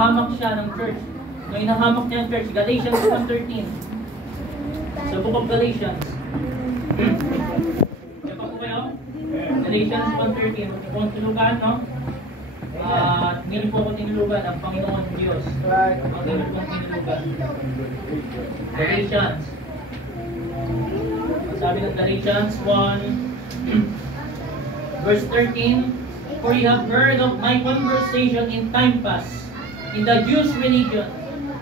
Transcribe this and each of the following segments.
Hamak siya ng church. No, inahamak niya ng church. Galatians 1:13. Sa book of Galatians. Kaya pa po kayo? Galatians 1:13. Kung po tulugan, no? Ngayon po ako tinulugan ang Panginoon Diyos. Ang ngayon po tinulugan. Galatians. Sabi ng Galatians 1, verse 13, for you have heard of my conversation in time past, in the Jewish religion,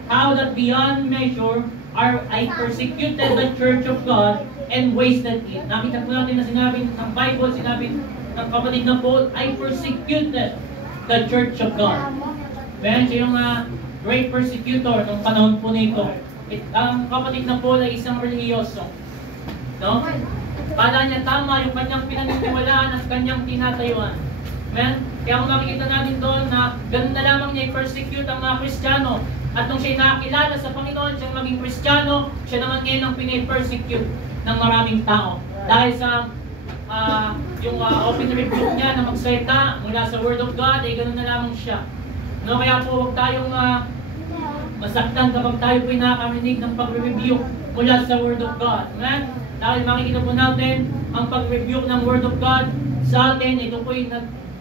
how that beyond measure I persecuted the church of God and wasted it. Nakita po natin na sinabi ng Bible, sinabi ng kapatid na Paul, I persecuted the church of God. Amen? Siya yung great persecutor ng panahon po nito. Ang kapatid na Paul ay isang religyoso. No? Kala niya tama yung kanyang pinaniniwalaan at kanyang tinatayuan. Amen? Kaya kung makikita natin doon na ganun na lamang niya i-persecute ang mga Kristiyano. At nung siya nakakilala sa Panginoon, siyang maging Kristiyano, siya naman ngayon ang pinipersecute ng maraming tao. Dahil sa yung open rebuke niya na magsalita mula sa Word of God, ay ganun na lamang siya. No? Kaya po huwag tayong masaktan kapag tayo po nakakarinig ng pag-rebuke mula sa Word of God. Amen? Dahil makikita po natin ang pag-rebuke ng Word of God sa atin, ito po yung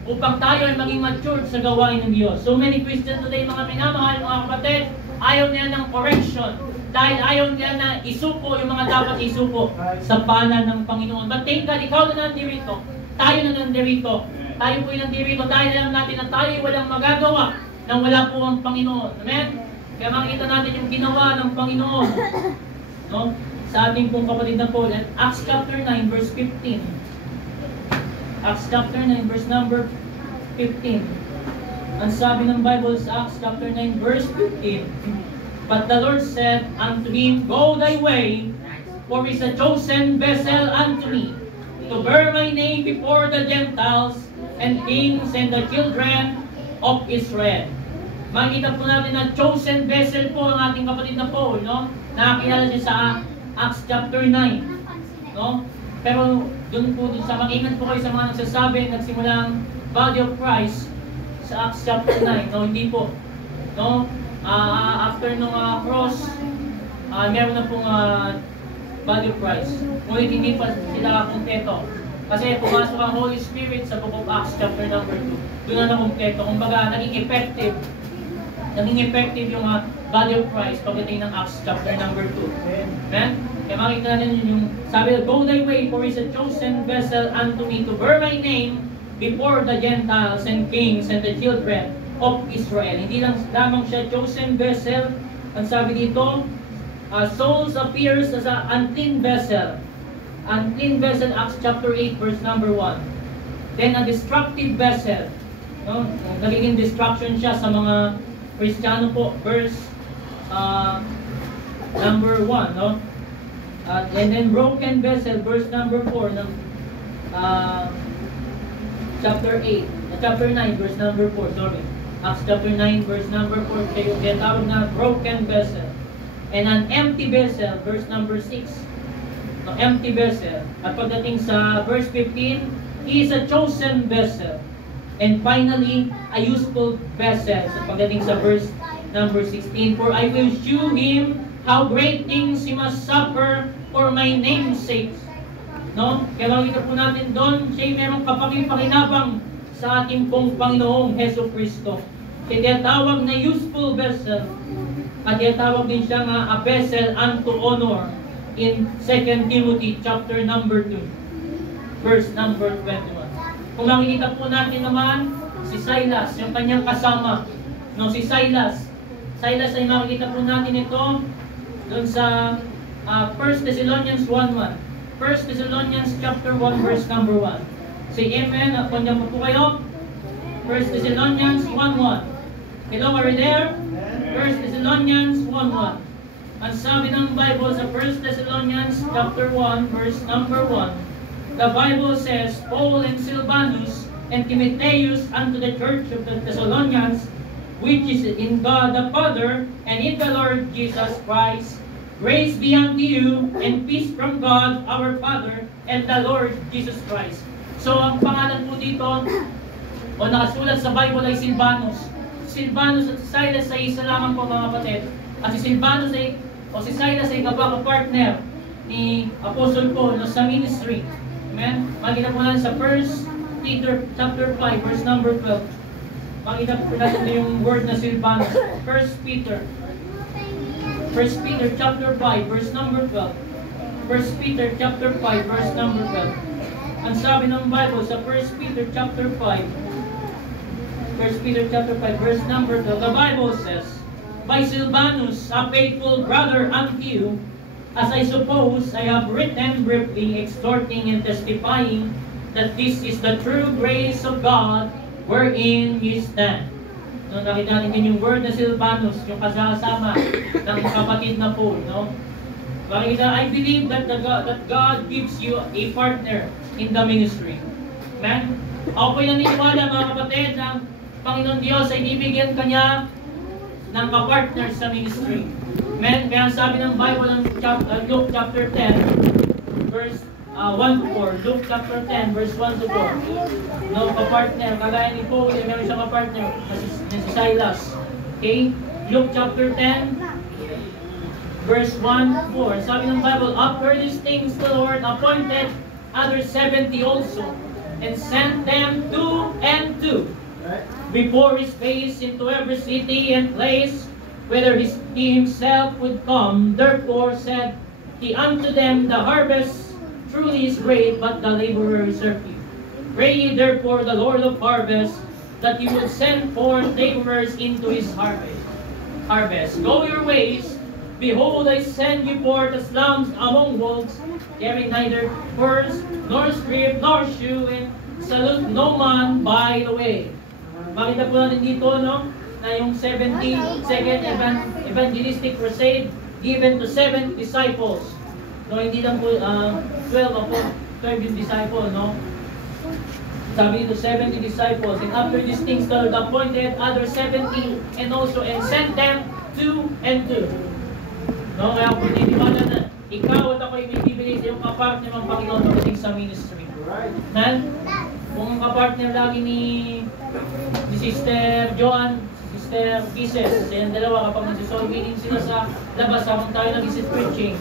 upang tayo ay maging matured sa gawain ng Diyos. So many Christians today, mga minamahal, mga kapatid, ayaw nila ng correction. Dahil ayaw nila na isuko yung mga dapat isuko sa paanan ng Panginoon. But thank God, ikaw na nandirito. Tayo na nandirito. Tayo po yung nandirito dahil alam natin na tayo walang magagawa nang wala po ang Panginoon. Amen? Kaya makikita natin yung ginawa ng Panginoon. No? Sa ating pong kapatid na Paul. At Acts chapter 9 verse 15. Acts chapter 9 verse number 15. Ang sabi ng Bible sa Acts chapter 9 verse 15. But the Lord said unto him, go thy way, for is a chosen vessel unto me, to bear my name before the Gentiles and kings and the children of Israel. Makikita po natin na chosen vessel po ang ating kapatid na Paul, no? Nakakilala siya sa Acts chapter 9, no? Pero doon po sa mag-ingat po kayo sa mga nagsasabi nagsimulang body of Christ sa Acts chapter 9, no? Hindi po, no? After nung cross, meron na pong body of Christ. Ngunit hindi pa sila kumpleto. Kasi pumasok ang Holy Spirit sa book of Acts chapter number 2. Doon na kumpleto. Kumbaga, naging effective yung body of Christ pagdating ng Acts chapter number 2. Amen? Kaya makikita natin yung sabi, go thy way, for is a chosen vessel unto me to bear my name before the Gentiles and kings and the children of Israel. Hindi lang lamang siya chosen vessel. Ang sabi dito, souls appears as an unclean vessel. Unclean vessel, Acts chapter 8, verse number 1. Then a destructive vessel. No? Nagiging destruction siya sa mga Kristiyano po, verse number 1, no? And then broken vessel, verse number 4 ng chapter 9, verse number 4, sorry. Acts chapter 9, verse number 4, kayo tawag na broken vessel. And an empty vessel, verse number 6. No, empty vessel. At pagdating sa verse 15, he is a chosen vessel. And finally, a useful vessel. So pagdating sa verse number 16, for I will shew him how great things he must suffer for my name's sake. No? Kaya makikita po natin doon, siya merong kapakipakinabang sa ating pong Panginoong Hesus Kristo. Kaya tawag na useful vessel. At tawag din siya nga a vessel unto honor in 2 Timothy chapter number 2, verse number 21. Kung makikita po natin naman, si Silas, yung kanyang kasama, no, si Silas ay makikita po natin ito doon sa 1 Thessalonians 1:1. 1 Thessalonians chapter 1 verse number 1. Say amen. Kung niya po kayo. 1 Thessalonians 1:1. Hello, are you there? 1 Thessalonians 1:1. Ang sabi ng Bible sa 1 Thessalonians chapter 1 verse number 1. The Bible says, Paul and Silvanus and Timotheus unto the church of the Thessalonians, which is in God the Father and in the Lord Jesus Christ, grace be unto you and peace from God our Father and the Lord Jesus Christ. So ang pangalan po dito o nakasulat sa Bible ay Silvanus. Silvanus at si Silas ay isa lamang po mga kapatid. At si Silvanus ay, o si Silas ay kapaka-partner ni Apostle Paul sa ministry. Amen? Makita po natin sa 1 Peter chapter 5 verse number 12. Makita po natin yung word na Silvanus. 1 Peter chapter 5 verse number 12. 1 Peter chapter 5 verse number 12. Ang sabi ng Bible sa 1 Peter chapter 5 verse number 12, the Bible says, by Silvanus, a faithful brother unto you, as I suppose I have written briefly, exhorting and testifying that this is the true grace of God wherein you stand. No, nakita natin yung word na Silvanus, yung kasama ng kapatid na Paul, no? Makikita, I believe that God gives you a partner in the ministry. Amen? Ako po'y naniniwala mga kapatid na Panginoon Diyos ay bibigyan kanya ng kapartner sa ministry. Amen? Kaya sabi ng Bible ng Luke chapter 10 verse 1 to 4. Luke chapter 10 verse 1 to 4. No, kapartner. Kagaya ni Paul, meron siyang kapartner na si Silas. Okay? Luke chapter 10 verse 1 to 4. Sabi ng Bible, after these things the Lord appointed other 70 also, and sent them two and two before his face into every city and place whither he himself would come. Therefore said he unto them, the harvest truly is great, but the laborers are few. Pray ye therefore the Lord of harvest, that he would send forth laborers into his harvest. Go your ways. Behold, I send you forth as lambs among wolves, carrying neither purse, nor scrip, nor shoe, and salute no man by the way. Makita po natin dito, no, na yung 72nd evangelistic crusade given to 7 disciples. No, hindi lang po 12 yung disciple, no? Sabi dito, 70 disciples. And after these things, the Lord appointed other 70 and sent them two and two. No, kaya kung niniwala na ikaw at ako ay bibigay sa iyong kapartner ng Panginoon pagdating sa ministry. Right. Kung kapartner lagi ni Sister Joan, Sister Pieces, silang dalawa kapag nagsisoul meeting sila sa labas habang tayo nag-visit preaching.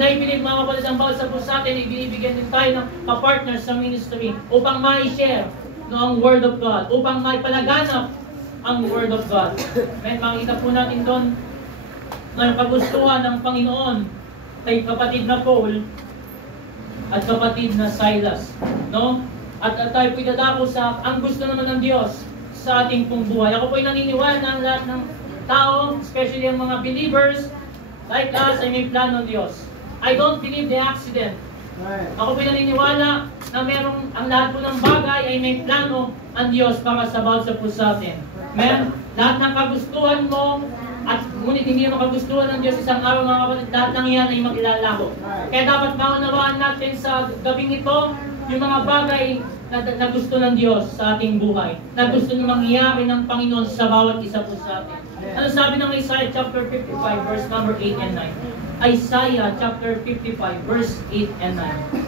Naibilib mga kapatid ang bawat sa puso sa atin, ibinibigyan din tayo ng kapartner sa ministry upang ma-share no, ang Word of God, upang maipalaganap ang Word of God. May makikita po natin doon na yung kagustuhan ng Panginoon kay kapatid na Paul at kapatid na Silas. No? At tayo po'y dadako sa ang gusto naman ng Diyos sa ating pong buhay. Ako po'y naniniwala na ang lahat ng tao, especially ang mga believers, like us, ay may plano ng Diyos. I don't believe the accident. Ako po'y naniniwala na merong ang lahat po ng bagay ay may plano ang Diyos para sa bawat sa puso atin. Amen? Lahat ng kagustuhan mo, at ngunit hindi mo kagustuhan ng Diyos isang araw mga kapatid, lahat ng iyan ay maglalaho. Kaya dapat maunawaan natin sa gabing ito yung mga bagay na gusto ng Diyos sa ating buhay, na gusto na mangyari ng Panginoon sa bawat isa po sa atin. Ano sabi ng Isaiah chapter 55 verse number 8 and 9? Isaiah chapter 55 verse 8 and 9.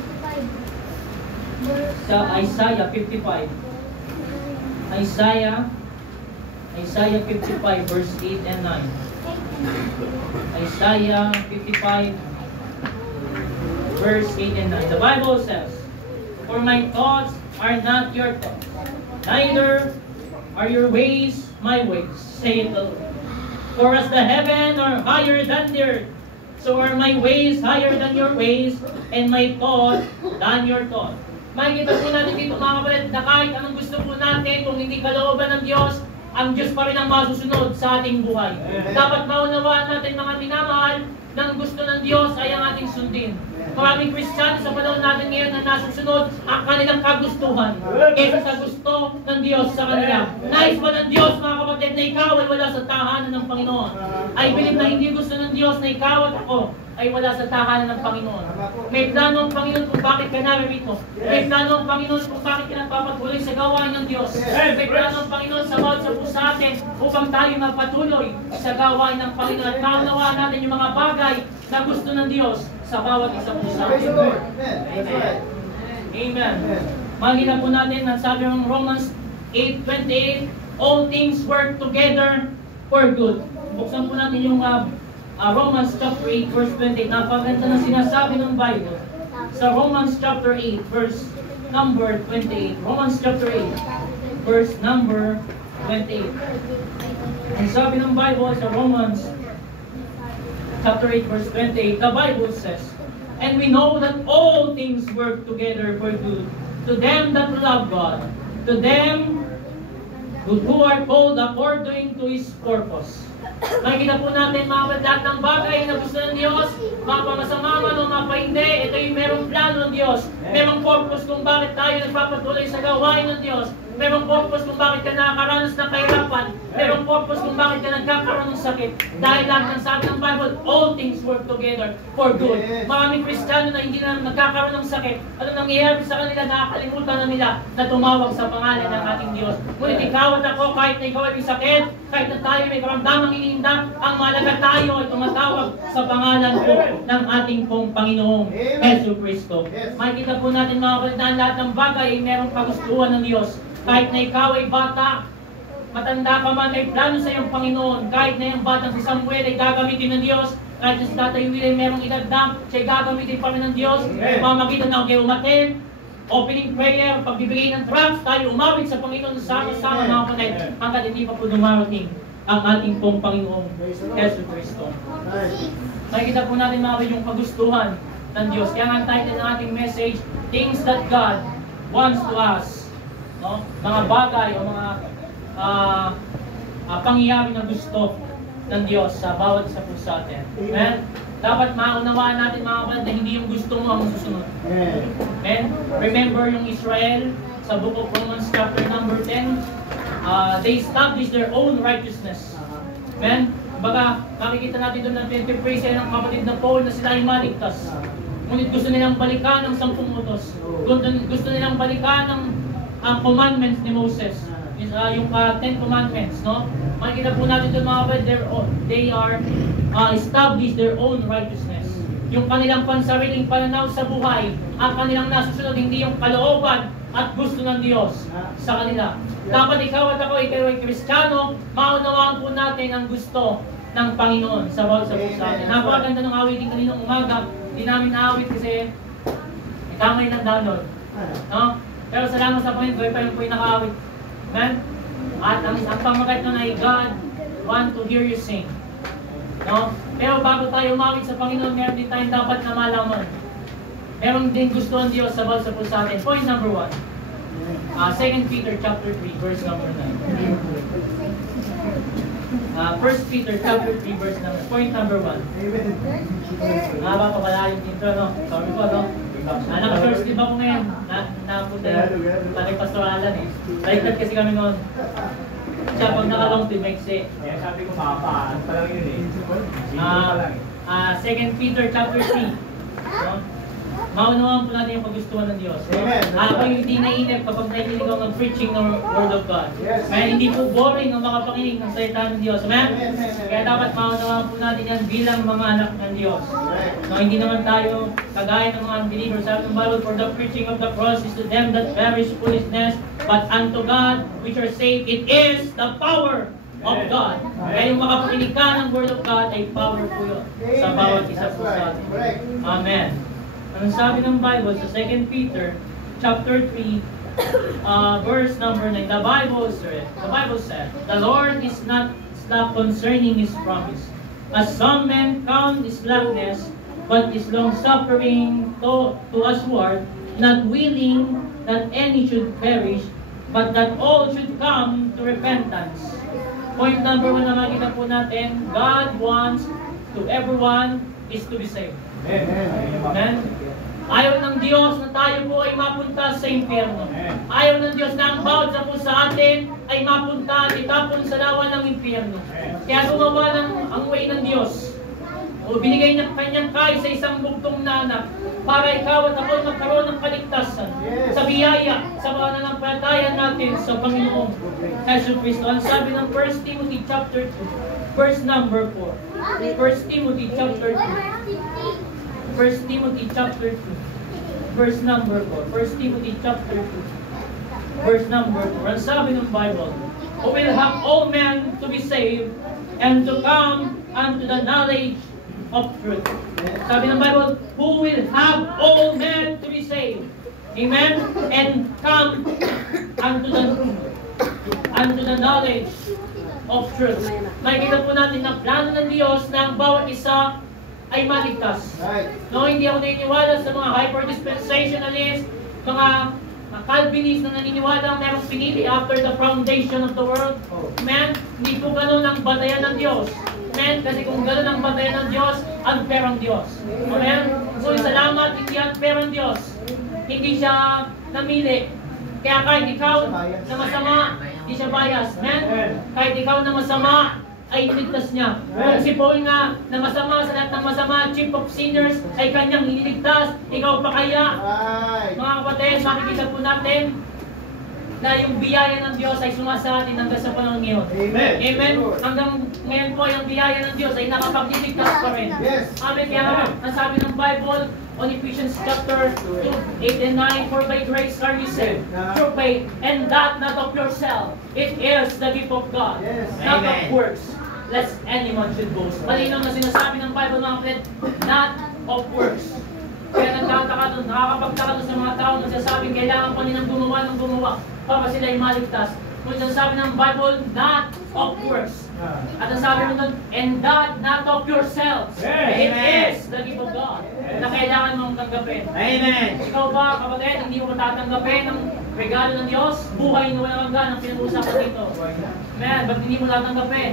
Sa Isaiah 55. Isaiah 55 verse 8 and 9. Isaiah 55 verse 8 and 9. The Bible says, for my thoughts are not your thoughts, neither are your ways my ways, saith the Lord. For as the heaven are higher than the earth, so are my ways higher than your ways, and my thoughts than your thoughts. Makikita po natin dito mga kapatid na kahit anong gusto po natin, kung hindi kalooban ng Diyos, ang Diyos pa rin ang masusunod sa ating buhay. Dapat maunawaan natin mga minamahal na ang gusto ng Diyos ay ang ating sundin. Maraming Kristiyano sa panahon natin ngayon na nasusunod ang kanilang kagustuhan kaysa sa gusto ng Diyos sa kanila. Nais ba ng Diyos mga kapatid na ikaw ay wala sa tahanan ng Panginoon? I believe na hindi gusto ng Diyos na ikaw at ako ay wala sa tahanan ng Panginoon. May plano ang Panginoon kung bakit ka narito. May plano ang Panginoon kung bakit ka nagpapatuloy sa gawain ng Diyos. May plano ang Panginoon sa bawat sa puso atin upang tayo magpatuloy sa gawain ng Panginoon. At maunawaan natin yung mga bagay na gusto ng Diyos sa bawat isang puso atin. Amen. Amen. Makikita po natin ang sabi ng Romans 8:28, all things work together for good. Buksan po natin yung Romans chapter 8 verse 28. Napaganda na sinasabi ng Bible sa Romans chapter 8 verse number 28. Romans chapter 8 verse number 28. Ang sabi ng Bible sa Romans chapter 8 verse 28, the Bible says, and we know that all things work together for good to them that love God, to them who are called according to His purpose. Makikita po natin mga lahat ng bagay na gusto ng Diyos, mapamasama man o mapaindi, ito yung merong plano ng Diyos. Merong purpose kung bakit tayo nagpapatuloy sa gawain ng Diyos. Merong purpose kung bakit ka nakakaranas ng kahirapan. Merong purpose kung bakit ka nagkakaroon ng sakit. Dahil lahat ng sabi ng Bible, all things work together for good. Maraming Kristiyano na hindi na nagkakaroon ng sakit. Ano nangyayari sa kanila, nakakalimutan na nila na tumawag sa pangalan ng ating Diyos. Ngunit ikaw at ako, kahit na ikaw ay may sakit, kahit na tayo may karamdamang iniindak, ang mahalaga tayo ay tumatawag sa pangalan po ng ating pong Panginoong Jesu Cristo. Makikita po natin mga kapatid na lahat ng bagay ay merong kagustuhan ng Diyos. Kahit na ikaw ay bata, matanda ka man, may plano sa iyong Panginoon. Kahit na yung batang si Samuel ay gagamitin ng Diyos, kahit na si Tatay Will ay merong edad na, siya ay gagamitin pa rin ng Diyos. Pamagitan na kayo umatin, opening prayer, pagbibigay ng tracts, tayo umawit sa Panginoon sama-sama mga kapatid, hanggat hindi pa po dumarating ang ating pong Panginoong Jesu Cristo. Makikita po natin mga kapatid yung kagustuhan ng Diyos. Kaya nga ang title ng ating message, Things That God Wants to Us. No? Mga bagay o mga pangyayari na gusto ng Diyos sa bawat isa po sa atin. Amen? Dapat maunawaan natin mga kapatid na hindi yung gusto mo ang susunod. Amen? Remember yung Israel sa book of Romans chapter number 10, they established their own righteousness. Amen? Baga, makikita natin doon na 20 praise ng kapatid na Paul na sila ay maligtas. Ngunit gusto nilang balikan ng 10 utos. Gusto nilang balikan ng commandments ni Moses. Yung 10 commandments, no? Makikita po natin doon mga kapatid, they are established their own righteousness. Yung kanilang pansariling pananaw sa buhay, ang kanilang nasusunod, hindi yung kalooban at gusto ng Diyos sa kanila. Dapat ikaw at ako, ikaw ay Kristiyano, maunawaan po natin ang gusto ng Panginoon sa bawat sa atin. Napakaganda ng awitin kaninang umaga, hindi namin naawit kasi kamay ng download. No? Pero salamat sa Panginoon, gawin pa yung po yung nakaawit. Amen? At ang pamagat nun ay God want to hear you sing. No? Pero bago tayo umawit sa Panginoon, meron din tayong dapat na malaman. Meron din gusto ang Diyos sa bawat sa atin. Point number 1. 2 Peter chapter 3, verse number 9. 1 Peter chapter 3, verse number, point number 1. Mahaba pa pala yung intro, no? Sorry po, no? Naka-first ba po ngayon? Nakapunta yung Pastor Alan eh. Laiklat kasi kami noon. Siya pag naka-long team, maiksi. Kaya sabi ko mapa, ano pa lang yun eh. 2 Peter chapter 3. No? Maunawaan po natin yung pagustuhan ng Diyos. Amen. Ako yung hindi nainip kapag nakikinig ako ng preaching ng Word of God. Yes. Kaya hindi po boring ang makapakinig ng salita ng Diyos. Amen? Kaya dapat maunawaan po natin yan bilang mga anak ng Diyos. No, hindi naman tayo kagaya ng mga unbelievers. Sabi ng Bible, for the preaching of the cross is to them that perish foolishness, but unto God which are saved, it is the power of God. Kaya yung makapakinig ka ng Word of God ay power po yun sa bawat isa po sa atin. Amen. Ang sabi ng Bible sa 2 Peter chapter 3 verse number 9, the Bible said, the Lord is not slack concerning His promise, as some men count slackness, but is long-suffering to us who are not willing that any should perish, but that all should come to repentance. Point number 1 na makita po natin, God wants to everyone is to be saved. Amen? Ayaw ng Diyos na tayo po ay mapunta sa impyerno. Ayaw ng Diyos na ang bawat sa po sa atin ay mapunta at itapon sa lawa ng impyerno. Kaya gumawa ng ang way ng Diyos. O binigay ng kanyang kahit sa isang bugtong na anak para ikaw at ako magkaroon ng kaligtasan sa biyaya, sa pananampalataya natin sa Panginoong Jesu Cristo. Ang sabi ng 1 Timothy chapter 2, verse number 4. 1 Timothy chapter 2. 1 Timothy chapter 2, verse number 4. 1 Timothy chapter 2, verse number 4. Ang sabi ng Bible, who will have all men to be saved and to come unto the knowledge of truth. Sabi ng Bible, who will have all men to be saved. Amen? And come unto the knowledge of truth. Makikita po natin na plano ng Diyos na ang bawat isa ay maligtas. No, hindi ako naniniwala sa mga hyper-dispensationalists, mga Calvinist na naniniwala merong pinili after the foundation of the world. Amen? Hindi po ganun ang batayan ng Diyos. Amen? Kasi kung ganun ang batayan ng Diyos, unfair ang Diyos. Amen? So, salamat, hindi unfair ang Diyos. Hindi siya namili. Kaya kahit ikaw na masama, hindi siya bias. Amen? Kahit ikaw na masama, ay iniligtas niya. Kung si Paul nga na masama sa lahat ng masama, chief of sinners, ay kanyang iniligtas. Ikaw pa kaya? Mga kapatid, makikita po natin na yung biyaya ng Diyos ay sumasa atin hanggang sa panahon ngayon. Amen. Amen. Hanggang ngayon po, yung biyaya ng Diyos ay nakapagliligtas pa rin. Yes. Amen. Kaya nga, ang sabi ng Bible, on Ephesians chapter 2, 8 and 9, for by grace are you saved, through faith, and that not of yourself. It is the gift of God, not of works, lest anyone should boast. Malinaw na sinasabi ng Bible, mga kapatid, not of works. Kaya nagtataka doon, nakakapagtaka doon sa mga tao na sasabing kailangan pa nilang gumawa ng gumawa para sila ay maligtas. Kung sinasabi ng Bible, not of works. At ang sabi mo doon, and that not of yourselves. It is the gift of God na kailangan mong tanggapin. Amen. Ikaw ba, kapatid, hindi mo matatanggapin ang regalo ng Diyos? Buhay na walang hanggan ang pinag-uusapan dito. Amen. Ba't hindi mo tatanggapin?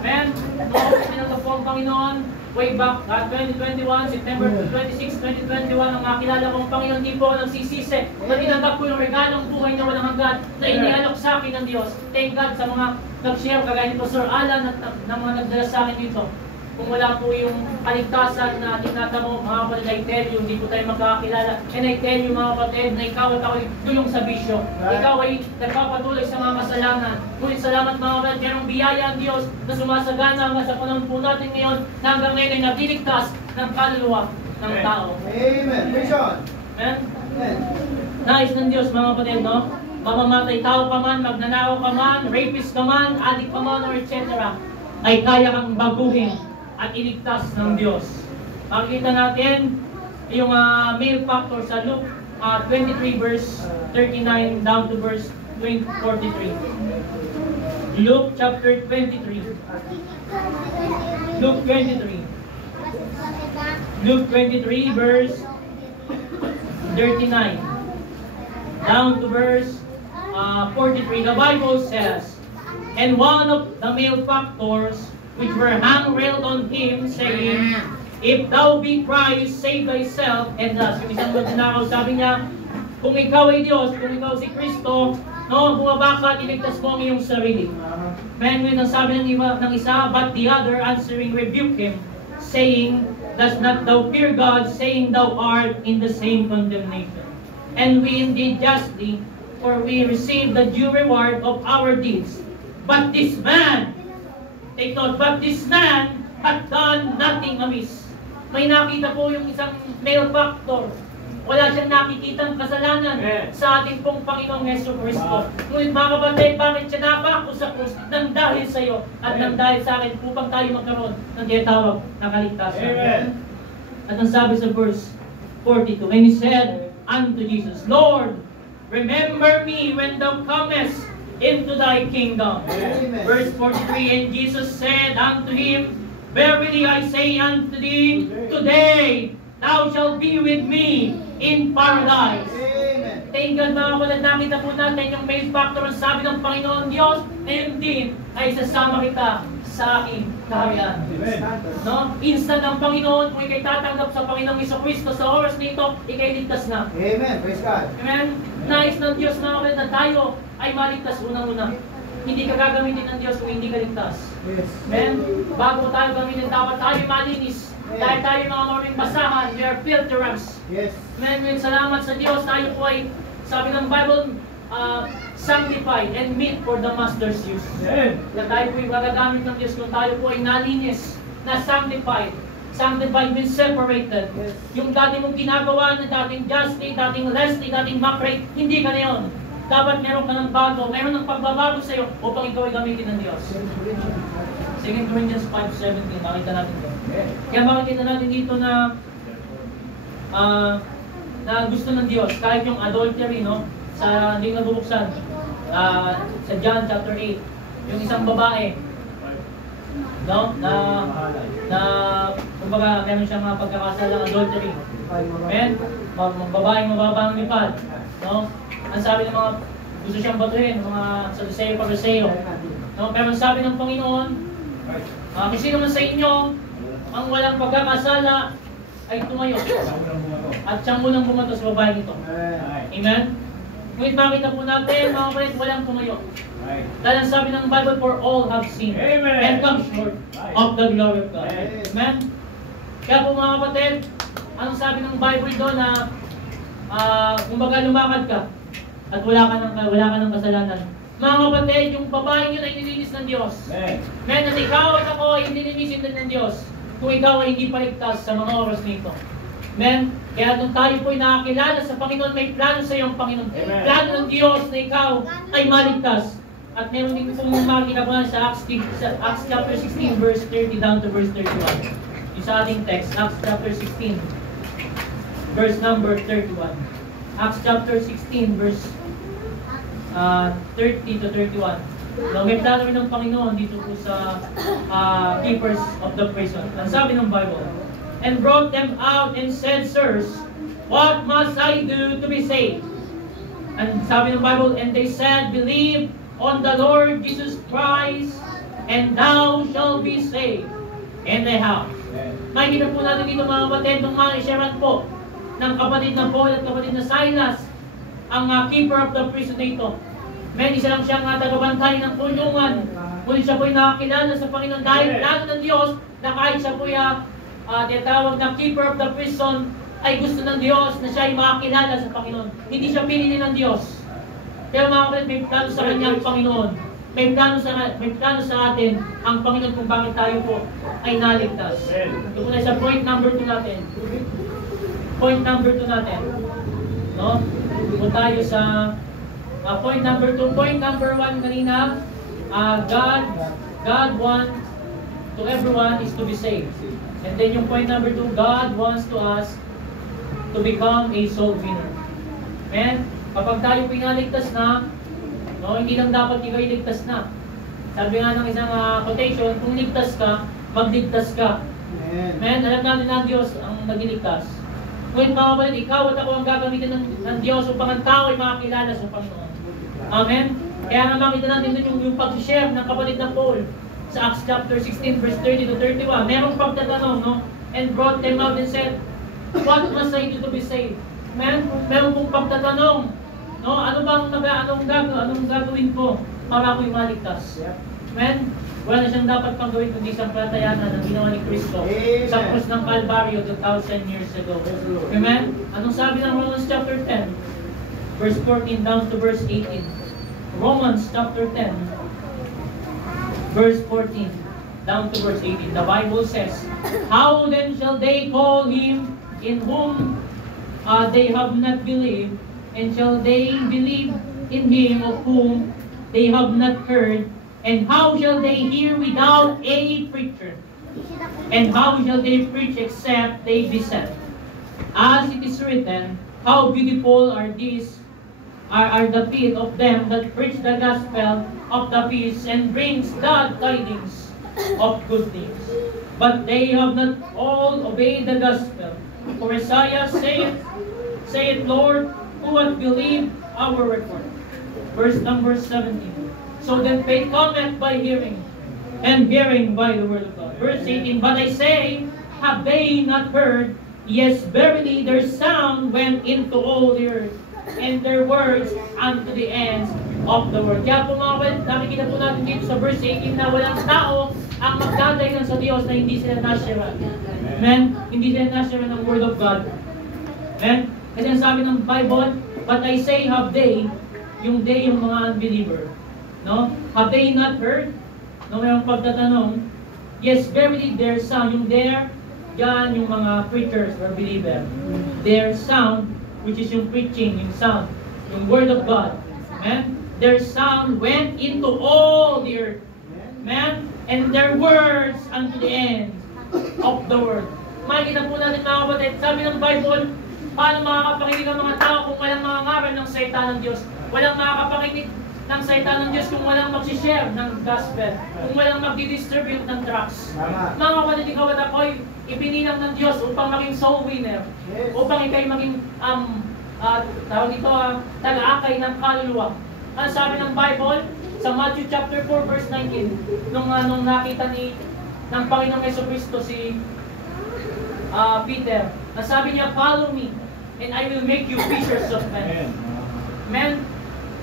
Amen. Noong pinagpo ang Panginoon, way back 2021, September 26, 2021, ang makilala kong Panginoon, hindi po ako nagsisisi na tinanggap ko yung regalong buhay na walang hanggan na inialok sa akin ng Diyos. Thank God sa mga nag-share, kagaya ni Pastor Alan at ng mga nagdala sa akin dito. Kung wala po yung kaligtasan na tinatamo, mga kapatid, I tell you, hindi po tayo magkakakilala. And I tell you, mga kapatid, na ikaw at ako ay dulong sa bisyo. Ikaw ay nagpapatuloy sa mga kasalanan. Ngunit salamat, mga kapatid, merong biyaya ang Diyos na sumasagana hanggang sa panahon po natin ngayon na hanggang ngayon ay nadiligtas ng kaluluwa ng tao. Amen. Praise God. Amen? Nais ng Diyos, mga kapatid, no? Mamamatay tao ka man, magnanakaw ka man, rapist ka man, adik ka man, or etc. ay kaya kang baguhin at iligtas ng Diyos. Makikita natin yung male factor sa Luke 23 verse 39 down to verse 43. Luke chapter 23. Luke 23. Luke 23 verse 39 down to verse 43. The Bible says, and one of the male factors which were hung railed on him, saying, if thou be Christ, save thyself and us. Yung isang magnanakaw, sabi niya, kung ikaw ay Diyos, kung ikaw si Kristo, no, bumaba ka at iligtas mo ang iyong sarili. Men, ang sabi ng isa, but the other answering rebuked him, saying, does not thou fear God, saying thou art in the same condemnation. And we indeed justly, for we receive the due reward of our deeds. But this man, take note, but this man had done nothing amiss. May nakita po yung isang male factor. Wala siyang nakikitang kasalanan sa ating pong Panginoong Yesu Cristo. Ngunit mga kapatid, bakit siya napako sa krus? Nang dahil sa iyo at nang dahil sa akin upang tayo magkaroon ng tinatawag na kaligtasan. At ang sabi sa verse 42, and he said unto Jesus, Lord, remember me when thou comest into thy kingdom. Amen. Verse 43, and Jesus said unto him, verily I say unto thee, today thou shalt be with me in paradise. Amen. Thank God, mga kapatid, nakita po natin yung male factor ang sabi ng Panginoon Diyos, ngayon din ay sasama kita sa aking kaharian. No? Instant ang Panginoon, kung ikay tatanggap sa Panginoong Jesucristo sa oras nito, ikay ligtas na. Amen. Praise God. Amen? Nais ng Diyos, mga kapatid, na tayo ay maligtas unang-una. Hindi ka gagamitin ng Diyos kung hindi ka ligtas. Yes. Amen? Bago tayo gamitin, dapat tayo malinis. Dahil tayo mga maraming basahan, we are filterers. Yes. Amen? Salamat sa Diyos, tayo po ay, sabi ng Bible, sanctified and meet for the Master's use. Amen. Na tayo po ay magagamit ng Diyos kung tayo po ay nalinis, na sanctified. Sanctified means separated. Yes. Yung dati mong ginagawa na dating justly, dating lessly, dating macrate, hindi ka na yun. dapat meron ka ng bago, meron ng pagbabago sa iyo upang ikaw ay gamitin ng Diyos. 2 Corinthians 5:17, makita natin ito. Kaya makikita natin dito na gusto ng Diyos, kahit yung adultery, no? Sa hindi nabubuksan, sa John chapter 8, yung isang babae, no? Na kumbaga meron siyang mga pagkakasalang adultery. Amen? Babaeng mababa ang lipad, no? Ang sabi ng mga gusto siyang batuhin, mga Saduseo, Pariseo, no? Pero sabi ng Panginoon, kung sino man sa inyo ang walang pagkakasala ay tumayo. At siyang unang bumato sa babaeng ito. Amen? Ngunit makita po natin, mga kapatid, walang tumayo. Dahil ang sabi ng Bible, for all have sinned and come short of the glory of God. Amen? Kaya po mga kapatid, anong sabi ng Bible doon na kumbaga lumakad ka at wala ka ng kasalanan. Mga kapatid, yung babaeng yun ay nilinis ng Diyos. Amen? At ikaw at ako ay nilinisin din ng Diyos kung ikaw ay hindi paligtas sa mga oras nito. Amen? Kaya nung tayo po ay nakakilala sa Panginoon, may plano sa iyong Panginoon. Plano ng Diyos na ikaw ay maligtas. At meron din pong makikita po sa Acts chapter 16, verse 30 down to verse 31. Yung sa ating text, Acts chapter 16, verse number 31. Acts chapter 16, verse 30 to 31. Now, may plano rin ng Panginoon dito po sa keepers of the prison. Ang sabi ng Bible, and brought them out and said, sirs, what must I do to be saved? And sabi ng Bible, and they said, believe on the Lord Jesus Christ, and thou shalt be saved in thy house. Makikita po natin dito mga kapatid, nung mga isyaran po ng kapatid na Paul at kapatid na Silas, ang keeper of the prison dito. May isa lang siyang tagabantay ng kulungan. Ngunit siya po'y nakakilala sa Panginoon dahil plano ng Diyos na kahit siya po'y tinatawag na keeper of the prison, ay gusto ng Diyos na siya ay makakilala sa Panginoon. Hindi siya pinili ng Diyos. Pero mga kapatid, may plano sa kanya ang Panginoon. May plano sa atin ang Panginoon kung bakit tayo po ay naligtas. Ito po na sa point number 2 natin. Point number 2 natin. No? Ito tayo sa point number 2. Point number 1 kanina, God wants to everyone is to be saved. And then yung point number 2, God wants to us to become a soul winner. Amen? Kapag tayo pinaligtas na, no, hindi lang dapat ikaw iligtas na. Sabi nga ng isang quotation, kung ligtas ka, magligtas ka. Amen? Alam natin na ang Diyos ang nagliligtas. Ngunit mga kapatid, ikaw at ako ang gagamitin ng Diyos upang ang tao ay makakilala sa Panginoon. Amen? Kaya nga makita natin dun yung pag-share ng kapatid ng Paul sa Acts chapter 16 verse 30 to 31. Merong pagtatanong, no? And brought them out and said, what must I do to be saved? Amen? Meron pong pagtatanong, no? Anong gagawin ko para ako'y maligtas? Amen? Wala na siyang dapat pang gawin kundi isang palatayanan ng ginawa ni Kristo sa krus ng Calvario 2,000 years ago. Amen? Anong sabi ng Romans chapter 10 verse 14 down to verse 18? Romans chapter 10 verse 14 down to verse 18. The Bible says, how then shall they call him in whom they have not believed, and shall they believe in him of whom they have not heard? And how shall they hear without a preacher? And how shall they preach except they be sent? As it is written, how beautiful are the feet of them that preach the gospel of the peace and brings glad tidings of good things. But they have not all obeyed the gospel. For Isaiah saith, Lord, who hath believed our report? Verse number 17. So then faith cometh by hearing, and hearing by the word of God. Verse 18. But I say, have they not heard? Yes, verily their sound went into all the earth, and their words unto the ends of the world. Kaya po mga kapatid, nakikita po natin dito sa verse 18 na walang tao ang magdadahilan sa Diyos na hindi sila nasyaran. Amen? Hindi sila nasyaran ng word of God. Amen? Kasi ang sabi ng Bible, but I say, have they, yung mga unbeliever. No? Have they not heard? No, mayroong pagtatanong. Yes, verily their sound, yung there, yan yung mga preachers or believer. Their sound, which is yung preaching, yung sound, yung word of God, Amen. Their sound went into all the earth. Amen. And their words unto the end of the world. Makikita po natin mga kapatid, sabi ng Bible, paano makakapakinig ang mga tao kung walang mga ngaral ng salita ng Diyos? Walang makakapakinig ng salita ng Diyos kung walang mag-share ng gospel, kung walang mag-distribute ng tracts. Mga kapatid, ikaw at ako'y ipinilang ng Diyos upang maging soul winner, upang ikay maging tawag ito, taga-akay ng kaluluwa. Ano sabi ng Bible? Sa Matthew chapter 4 verse 19, nung nakita ng Panginoong Jesucristo si Peter, nasabi niya, "Follow me, and I will make you fishers of men." Amen.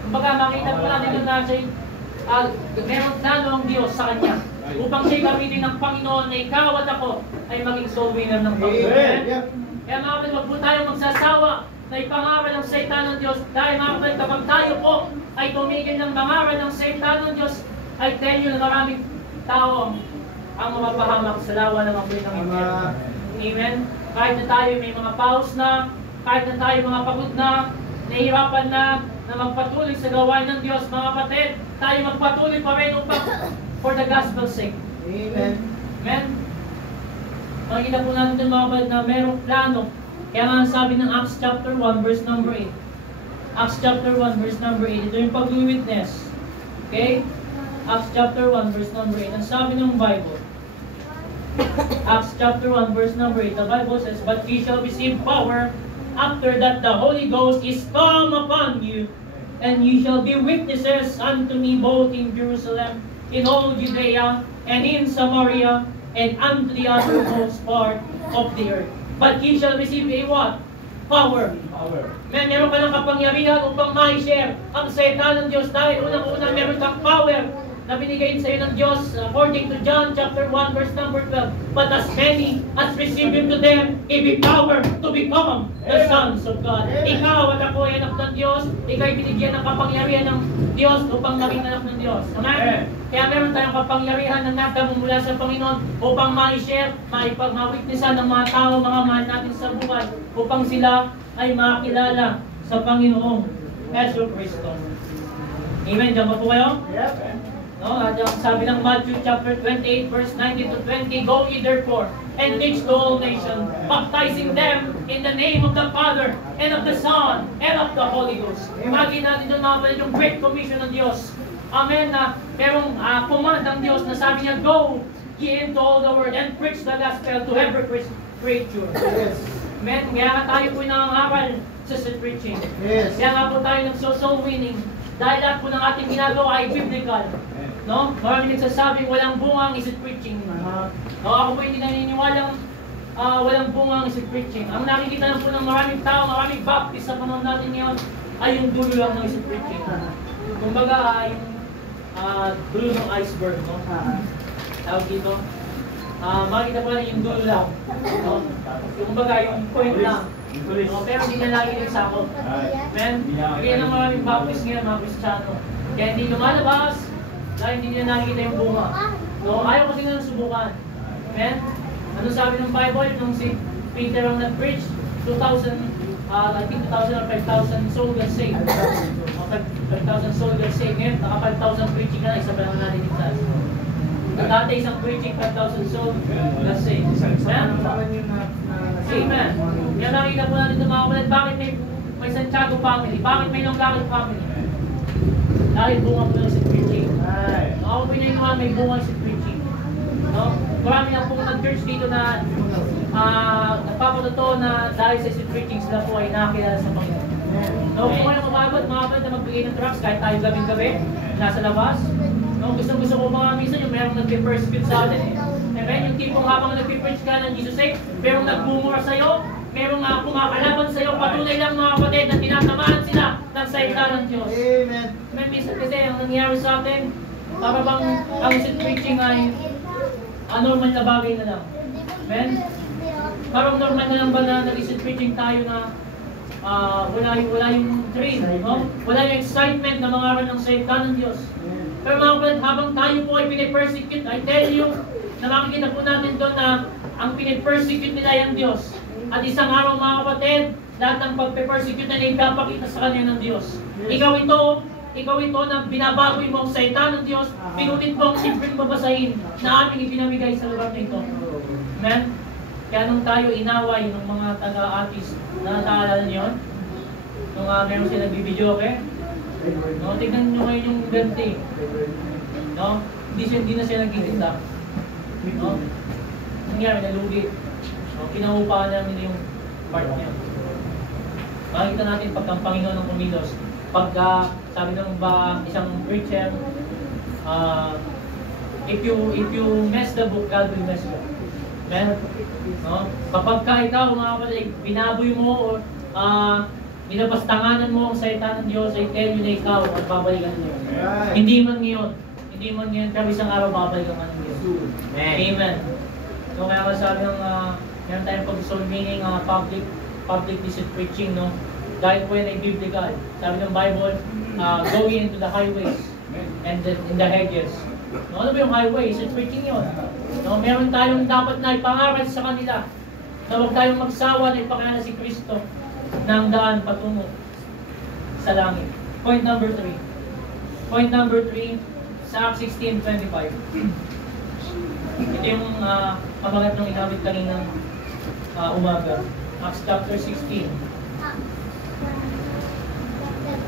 Kumbaga, makita po natin doon na siya, meron plano ang Diyos sa kanya upang siya gamitin ng Panginoon na ikaw at ako ay maging soul winner ng Panginoon. Kaya mga kapatid, wag po tayong magsasawa na ipangaral ng salita ng Diyos. Dahil mga kapatid, kapag tayo po ay tumigil ng mangaral ng salita ng Diyos, I tell you na maraming tao ang mapapahamak sa lawa ng apoy ng impyerno. Amen? Kahit na tayo may mga pause na, kahit na tayo mga pagod na, nahihirapan na magpatuloy sa gawain ng Diyos, mga kapatid, tayo magpatuloy pa rin upang for the gospel's sake. Amen. Amen? Makikita po natin mga kapatid na merong plano. Kaya nga sabi ng Acts chapter 1 verse number 8. Acts chapter 1 verse number 8. Ito yung pag-witness. Okay? Acts chapter 1 verse number 8. Ang sabi ng Bible. Acts chapter 1 verse number 8. The Bible says, "But ye shall receive power after that the Holy Ghost is come upon you, and ye shall be witnesses unto me both in Jerusalem, in all Judea, and in Samaria, and unto the uttermost part of the earth. But ye shall receive a what? Power." Man, meron ka ng kapangyarihan upang ma-share ang salita ng Diyos dahil unang-una meron kang power na binigay sa iyo ng Diyos according to John chapter 1 verse number 12. "But as many as receive Him to them, gave Him power to become the sons of God." Ikaw at ako ay anak ng Diyos. Ikaw ay binigyan ng kapangyarihan ng Diyos upang maging anak ng Diyos. Amen? Kaya meron tayong kapangyarihan na natamo mula sa Panginoon upang ma-share, ma-witnessan ng mga tao, mga mahal natin sa buhay, upang sila ay makakilala sa Panginoong Yesu Cristo. Amen? Diyan ba po kayo? No, sabi ng Matthew chapter 28 verse 19 to 20, "Go ye therefore and teach to all nations, baptizing them in the name of the Father and of the Son and of the Holy Ghost." Makikita natin doon mga kapatid yung Great Commission ng Diyos. Amen, na merong command ng Diyos na sabi niya, "Go ye into all the world and preach the gospel to every creature." Amen. Kaya nga tayo po nangangaral sa street preaching. Kaya nga po tayo nagso-soul winning. Dahil lahat po ng ating ginagawa ay biblical. No? Maraming nagsasabing walang bunga ang street preaching. No, ako po hindi naniniwalang walang bunga ang street preaching. Ang nakikita lang po ng maraming tao, maraming baptist sa panahon natin ngayon ay yung dulo lang ng street preaching. Kumbaga, yung dulo ng iceberg, no? Tawag dito. Makikita po lang yung dulo lang. No? Kumbaga, yung point lang. No? Pero hindi na lagi yung sako. Amen? Kaya ng maraming baptist ngayon, mga Kristiyano. Kaya hindi lumalabas, dahil hindi nila nakikita yung bunga. No? Ayaw kasi nga subukan. Amen? Ano sabi ng Bible? Nung si Peter ang nag-preach, 2,000 or 5,000 soldiers saved. 5,000 soldiers saved. Ngayon, naka 5,000 preaching ka na, isa pa lang natin yung class. Dati isang preaching, 5,000 soldiers saved. Amen? Amen. Kaya nakikita po natin ito mga kapatid, bakit may Santiago family? Bakit may Longario family? Dahil bunga po lang sa preaching. Ako pinainuhan, may bunga sa preaching. No? Marami na pong nag-church dito na nagpapatotoo na dahil sa street preaching sila po ay nakakilala sa Panginoon. No, kung kayo mababot, mga kapatid na magbigay ng tracts kahit tayo gabing-gabi, nasa labas. No, gusto ko mga minsan yung merong nag-persecute sa atin. Amen? Yung tipong habang nag-preach ka ng Jesus sake, merong nagbumura sa'yo, merong kumakalaban sa'yo, patunay lang mga kapatid na tinatamaan sila ng salita ng Diyos. Amen. Amen? Minsan kasi ang nangyari sa atin, para bang ang street preaching ay normal na bagay na lang. Amen? Parang normal na lang ba na nag-street preaching tayo na wala yung thrill, no? Wala yung excitement na mangaral ng salita ng Diyos. Pero mga kapatid, habang tayo po ay pinipersecute, I tell you, na makikita po natin doon na ang pinipersecute nila ay ang Diyos. At isang araw mga kapatid, lahat ng pagpe-persecute na ipapakita sa kanya ng Diyos. Ikaw ito, ikaw ito na binabagoy mo ang salita ng Diyos, pinulit mo ang simpleng babasahin na aming ipinamigay sa lugar na ito. Amen? Kaya nung tayo inaway ng mga taga-atis, nataalala niyo yun? Nung meron sila nagbibideo, okay? No, tignan nyo ngayon yung ganti. No? Hindi na siya nagtitinda. No? Nangyari, nalugi. No? Kinaupahan namin yung part niya. Makikita natin pagka ang Panginoon ng kumilos. Pagka, sabi ng isang preacher, if you mess the book, God will mess you. Amen? No? Kapag ka ikaw, mga kapatid, binaboy mo o binabastanganan mo ang salita ng Diyos, I tell you na ikaw at babalikan ng Diyos. Hindi man ngayon, pero isang araw babalikan ng Diyos. Amen. So kaya sabi ng meron tayong pag-soul meaning public visit preaching, no? Kahit when ay biblical. Sabi ng Bible, going into the highways and in the hedges. No, ano ba yung highways? It's preaching yun. No, meron tayong dapat na ipangaral sa kanila na huwag tayong magsawa na ipakilala si Kristo ng daan patungo sa langit. Point number 3. Point number 3 sa Acts 16:25. Ito yung pamagat ng inawit kaninang umaga. Acts chapter 16.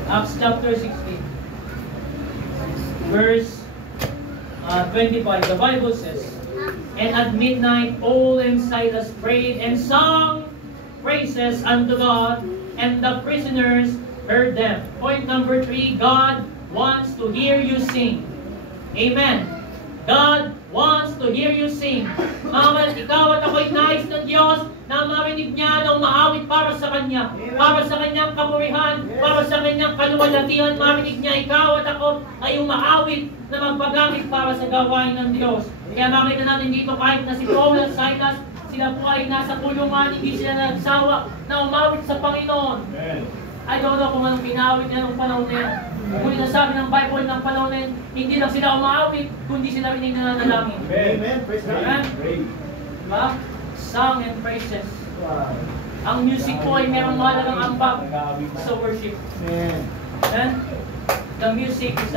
Acts chapter 16. Verse 25. The Bible says, and at midnight Paul and Silas prayed and sung praises unto God, and the prisoners heard them. Point number 3, God wants to hear you sing. Amen. God wants to hear you sing. Mga ikaw at ako'y nais ng Diyos na marinig niya na umaawit para sa Kanya, para sa Kanyang kapurihan, para sa Kanyang kaluwalhatian. Marinig niya ikaw at ako ay umaawit na magpagamit para sa gawain ng Diyos. Kaya makita natin dito kahit na si Paul at Silas, sila po ay nasa kulungan, hindi sila nagsawa na umawit sa Panginoon. I don't know kung anong pinawit niya ng panahon na yan. Kung nasabi ng Bible ng panahon na yan, hindi lang sila umawit, kundi sila rin nananalangin. Amen. Praise God. Diba? Song and praises. Ang music po ay merong mahalagang ambag sa worship. Amen. The music is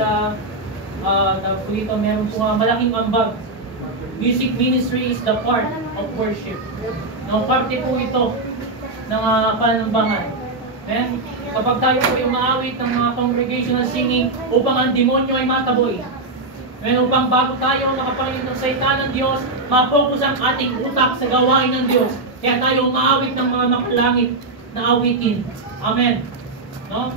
meron po malaking ambag. Music ministry is the part of worship. No, parte po ito ng panambangan. Amen? Kapag tayo po ay umaawit ng mga congregational singing upang ang demonyo ay mataboy. Amen? Upang bago tayo makapakinig ng salita ng Diyos, mapokus ang ating utak sa gawain ng Diyos. Kaya tayo umaawit ng mga makalangit na awitin. Amen. No?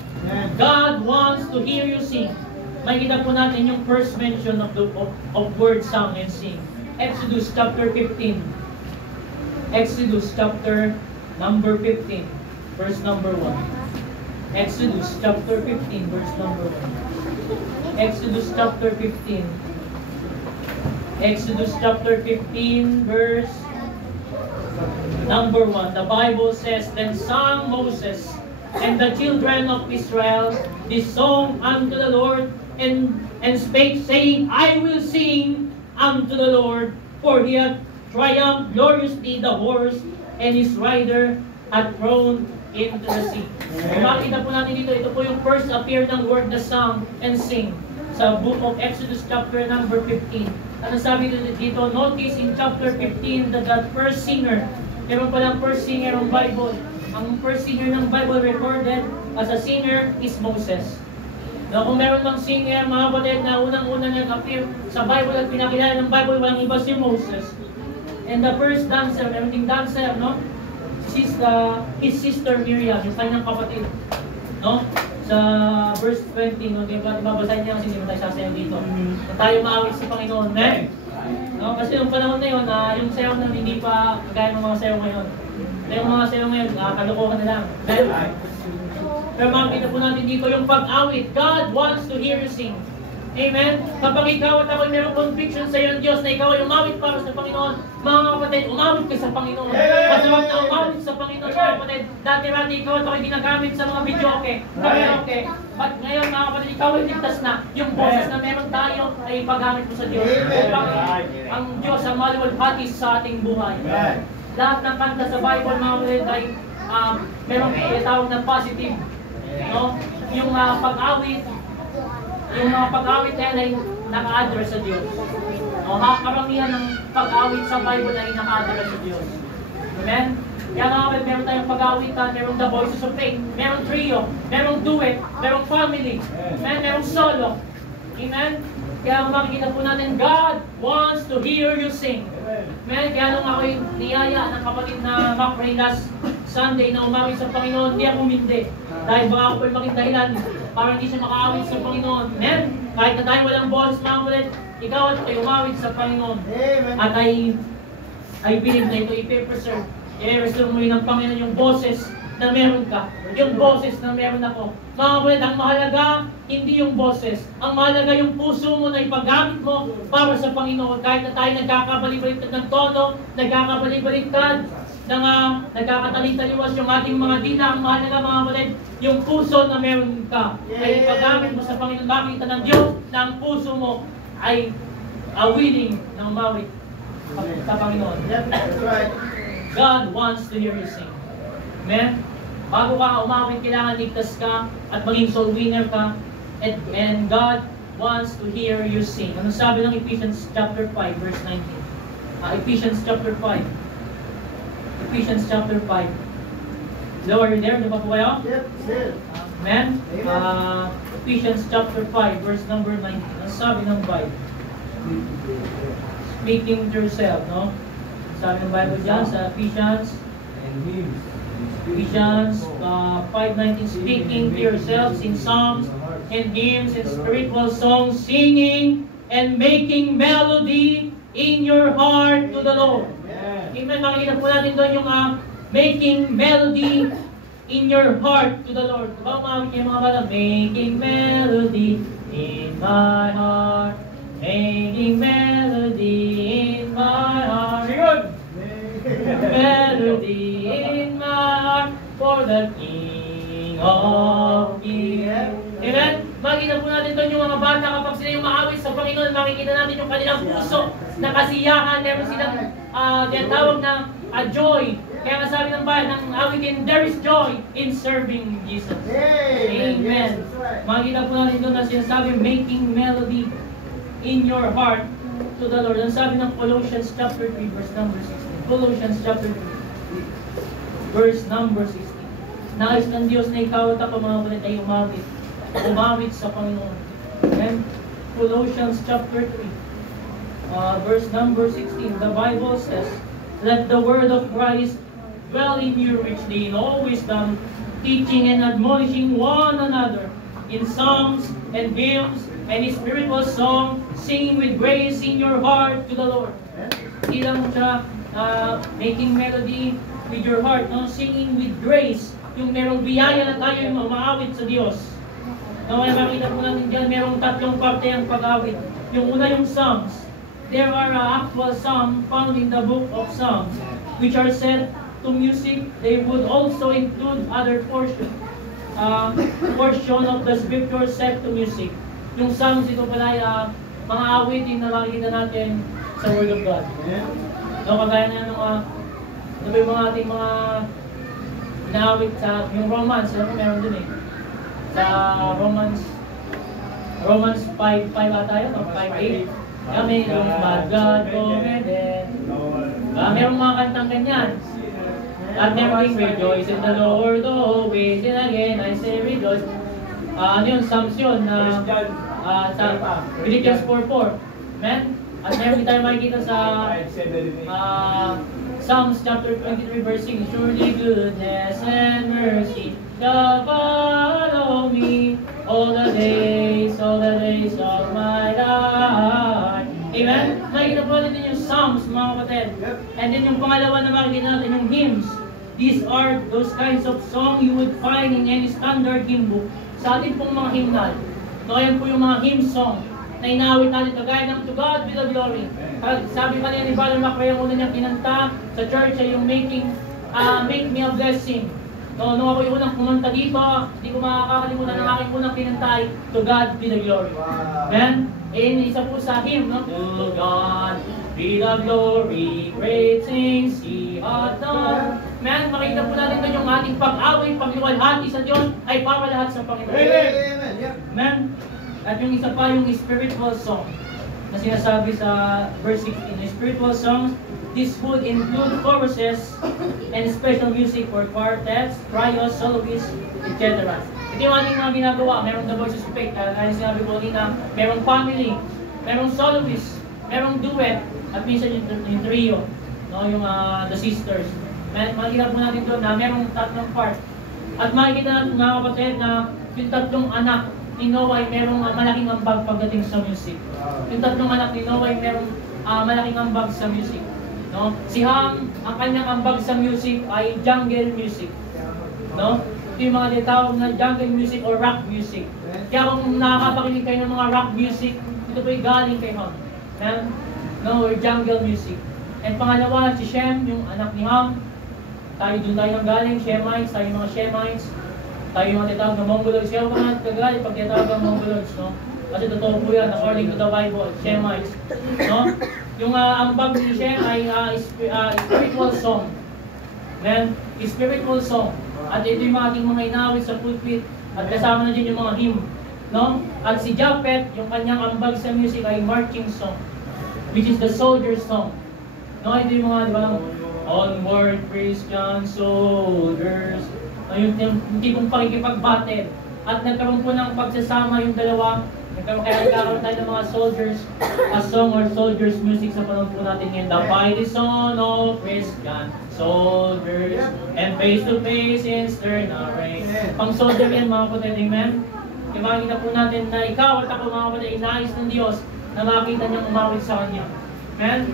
God wants to hear you sing. Makikita po natin yung first mention of word, song, and sing. Exodus chapter 15. Exodus chapter number 15, verse number 1. Exodus chapter 15, verse number 1. Exodus chapter 15. Exodus chapter 15, verse number 1. The Bible says, then sang Moses and the children of Israel this song unto the Lord, and spake, saying, I will sing unto the Lord, for he hath triumphed gloriously, the horse and his rider hath thrown into the sea. So, makita po natin dito, ito po yung first appear ng word na song and sing sa book of Exodus chapter number 15. Ano sabi dito? Notice in chapter 15 that the first singer, meron palang first singer ng Bible. Ang first singer ng Bible recorded as a singer is Moses. Na kung meron mang singer, mga kapatid, na unang-una nag-appear sa Bible at pinakilala ng Bible, walang iba si Moses. And the first dancer, meron ding dancer, no? His sister Miriam, yung kanyang kapatid. No? Sa verse 20, no? Diba, babasahin niya kasi hindi mo tayo sasayaw dito. Na tayo maawit sa Panginoon, men? No? Kasi yung panahon na yun, yung sayaw na hindi pa kagaya ng mga sayaw ngayon. Yung mga sayaw ngayon, kalokohan na lang. Men? Pero makikita po natin dito yung pag-awit. God wants to hear you sing. Amen? Kapag ikaw at ako mayroong conviction sa iyo ng Diyos na ikaw ay umawit para sa Panginoon, mga kapatid, umawit ka sa Panginoon. Kasi huwag na umawit sa Panginoon, mga kapatid. Dati-rati ikaw at ako ginagamit sa mga video-okay, karaoke. But ngayon, mga kapatid, ikaw ay ligtas na. Yung boses na meron tayo ay ipagamit mo sa Diyos. Upang ang Diyos ang maluwalhati sa ating buhay. Lahat ng kanta sa Bible, mga kapatid, ay merong tawag na positive. No? Yung pag-awit, yung mga pag-awit na yan ay naka-address sa Diyos. O, karamihan ng pag-awit sa Bible ay naka-address sa Diyos. Amen? Kaya mga kapatid, meron tayong pag-awitan, meron the voices of faith, meron trio, meron duet, meron family, amen, meron solo. Amen? Kaya makikita po natin, God wants to hear you sing. Amen? Kaya nung ako'y niyaya ng kapatid na Macray last Sunday na umawit sa Panginoon, hindi ako umindi. Dahil baka ako po maging dahilan para hindi siya makaawit sa Panginoon. Amen? Kahit na tayo walang boses, mga kapatid, ikaw ay umawit sa Panginoon. At I believe na ito ipe-preserve. I-restore mo yun ng Panginoon yung boses na meron ka. Yung boses na meron ako. Mga kapatid, ang mahalaga, hindi yung boses. Ang mahalaga yung puso mo na ipagamit mo para sa Panginoon. Kahit na tayo nagkakabalik-baliktad ng tono, nagkakabalik-baliktad, nagkakatali-taliwas yung ating mga dila. Ang mahalaga, mga kapatid, yung puso na meron ka. Ay ipagamit mo sa Panginoon. Makita ng Diyos na ang puso mo ay willing na umawit sa Panginoon. That's right. God wants to hear you sing. Amen? Bago ka umawit, kailangan ligtas ka at maging soul winner ka. And God wants to hear you sing. Ano sabi ng Ephesians chapter 5, verse 19? Ephesians chapter 5. Ephesians chapter 5. Hello, are you there? Di ba po kayo? Yep, still. Amen? Ephesians chapter 5, verse number 19. Ano sabi ng Bible? Speaking to yourself, no? Sabi ng Bible dyan sa Ephesians 5:19, speaking to yourselves in psalms and hymns and spiritual songs, singing and making melody in your heart to the Lord. Amen. Makikita po natin doon yung making melody in your heart to the Lord. Diba makikita yung mga bata? Making melody in my heart, making melody in my heart. Yun! Melody in my heart for the King of Kings. Amen? Makikita po natin doon yung mga bata kapag sila yung maawit sa Panginoon, makikita natin yung kanilang puso na kasiyahan, meron silang tinatawag na joy. Kaya nga sabi ng bayan, ng awitin, there is joy in serving Jesus. Amen. Makikita po natin doon na sinasabi, making melody in your heart to the Lord. Ang sabi ng Colossians chapter 3, verse number 16. Colossians chapter 3, verse number 16. Nais ng Diyos na ikaw at ako mga kapatid ay umawit sa Panginoon. Amen? Colossians chapter 3, verse number 16. The Bible says, let the word of Christ dwell in you richly in all wisdom, teaching and admonishing one another in psalms and hymns and spiritual song, singing with grace in your heart to the Lord. Hindi lang siya making melody with your heart, no? Singing with grace, yung merong biyaya na tayo yung maawit sa Diyos. No, kaya makita po natin dyan, merong tatlong parte ang pag-awit. Yung una yung Psalms. There are actual Psalms found in the book of Psalms, which are set to music. They would also include other portion of the scripture set to music. Yung Psalms, ito pala ay mga awitin na makikita natin sa Word of God. No, kagaya na yung yung mga ating mga inaawit sa yung Romans, alam mo meron dun eh. Sa Romans 5 ata yun, o 5:8. Kami yung bad God commended. Merong mga kantang ganyan. At meron ding rejoice in the Lord always, and again I say rejoice. Ano yun, Psalms yun, sa Philippians 4:4. Amen? At meron din tayo makikita sa Psalms chapter 23 verse 6. Surely goodness and mercy shall follow me all the days of my life. Amen? Makikita po natin yung Psalms, mga kapatid. And then yung pangalawa na makikita natin yung hymns. These are those kinds of song you would find in any standard hymn book. Sa atin pong mga hymnal. So ayan po yung mga hymn song na inaawit natin kagaya ng To God be the glory. Sabi pa niya ni Brother Macray, ang una niyang kinanta sa church ay yung Make Me a Blessing. No, nung ako yung unang kumanta dito, hindi ko makakalimutan ng aking unang kinanta ay To God be the glory. Amen? Isa po sa hymn, no? To God be the glory, great things He hath done. Amen? Makikita po natin doon yung ating pag-awit, pagluwalhati sa Diyos ay para lahat sa Panginoon. Amen. Amen? At yung isa pa, yung spiritual song na sinasabi sa verse 16. The spiritual songs, this would include choruses and special music for quartets, trios, soloists, etc. Ito yung ating mga ginagawa. Merong The Voice of Faith, kaya sinabi ko kanina, merong family, merong soloist, merong duet, at minsan yung trio, no? Yung The Sisters. Makikita po natin doon na merong tatlong part. At makikita natin mga kapatid na yung tatlong anak ni Noah ay merong malaking ambag pagdating sa music. Yung tatlong anak ni Noah ay merong malaking ambag sa music. No? Si Ham, ang kanyang ambag sa music ay jungle music. No? Ito yung mga tinatawag na jungle music or rock music. Kaya kung nakakapakinig kayo ng mga rock music, ito po ay galing kay Ham. No? Or jungle music. And pangalawa, si Shem, yung anak ni Ham. Doon tayo nang galing, Shemites, tayo mga Shemites. Tayo yung mga tinatawag na Mongoloids. Kaya kung mga kagalit pag tinatawag ng Mongoloids, no? Kasi totoo po yan, according to the Bible, Shemites. No? Yung ambag ni Shem ay spiritual song. Amen? Spiritual song. At ito yung ating mga inawit sa pulpit. At kasama na din yung mga hymn. No? At si Japhet, yung kanyang ambag sa music ay marching song, which is the soldier song. No? Ito yung mga, di ba, onward Christian soldiers. Yung tipong pakikipag-battle. At nagkaroon po ng pagsasama yung dalawa. Nagkaroon tayo ng mga soldiers, a song or soldiers music sa panahon po natin ngayon. The mighty son of Christian soldiers, and face to face in stern array. Pang soldier yan mga kapatid, amen? Kaya makikita po natin na ikaw at ako mga kapatid, inais ng Diyos na makita niyang umawit sa Kanya. Amen?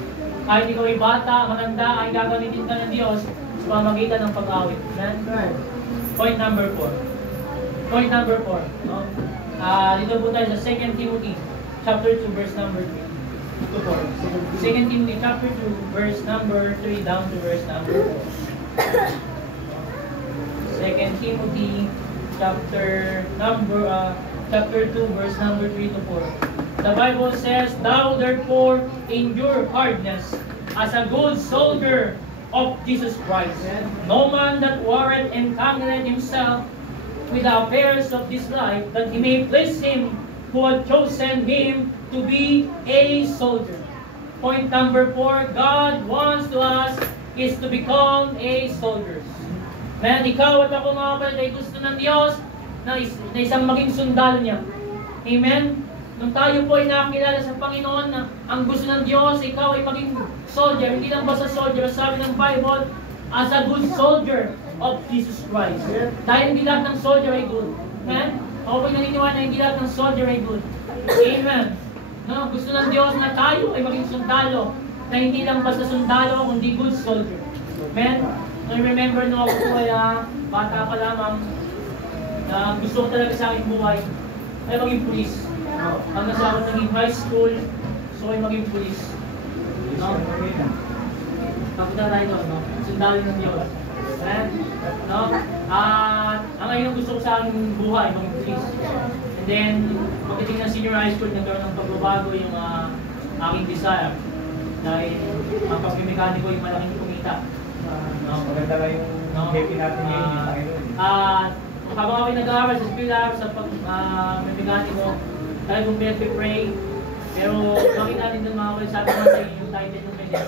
Kahit ikaw ay bata, maganda, ay gagamitin ka ng Diyos sa pamamagitan ng pag-awit. Amen? Point number 4. Point number 4. No? Dito po tayo sa 2 Timothy chapter 2 verse number 3. 2 Timothy chapter 2 verse number 3 down to verse number 4. 2 Timothy chapter 2 verse number 3 to 4. The Bible says, "Thou therefore endure hardness as a good soldier of Jesus Christ. No man that warreth entangleth himself with the affairs of this life, that he may please him who had chosen him to be a soldier." Point number 4, God wants to us is to become a soldier. Man, ikaw at ako mga kapatid ay gusto ng Diyos na isang maging sundalo niya. Amen? Nung tayo po ay nakakilala sa Panginoon na ang gusto ng Diyos, ikaw ay maging soldier. Hindi lang basta soldier, sabi ng Bible, as a good soldier of Jesus Christ. Dahil hindi lahat ng soldier ay good. Amen? Ako po'y naniniwala na hindi lahat ng soldier ay good. Amen? No? Gusto ng Diyos na tayo ay maging sundalo, na hindi lang basta sundalo, kundi good soldier. Amen? I remember nung ako po ay bata pa lamang, na gusto ko talaga sa aking buhay ay maging pulis. Hanggang sa ako naging high school, gusto ko ay maging pulis. No? Kapunta tayo doon, no? Sundalo ng Diyos. Amen? No? Ang ngayon gusto ko sa aking buhay, maging pulis. And then, pagdating ng senior high school, nagkaroon ng pagbabago yung aking desire. Dahil ang pagmimekaniko yung malaking kumita. Maganda lang yung happy natin ngayon, yung Panginoon. Habang ako nag-aaral sa Pilar, sa pag-mekaniko, dahil kung pinag-pray, pero bakit natin doon mga kapatid, sabi nga sa inyo, yung title yung kanya,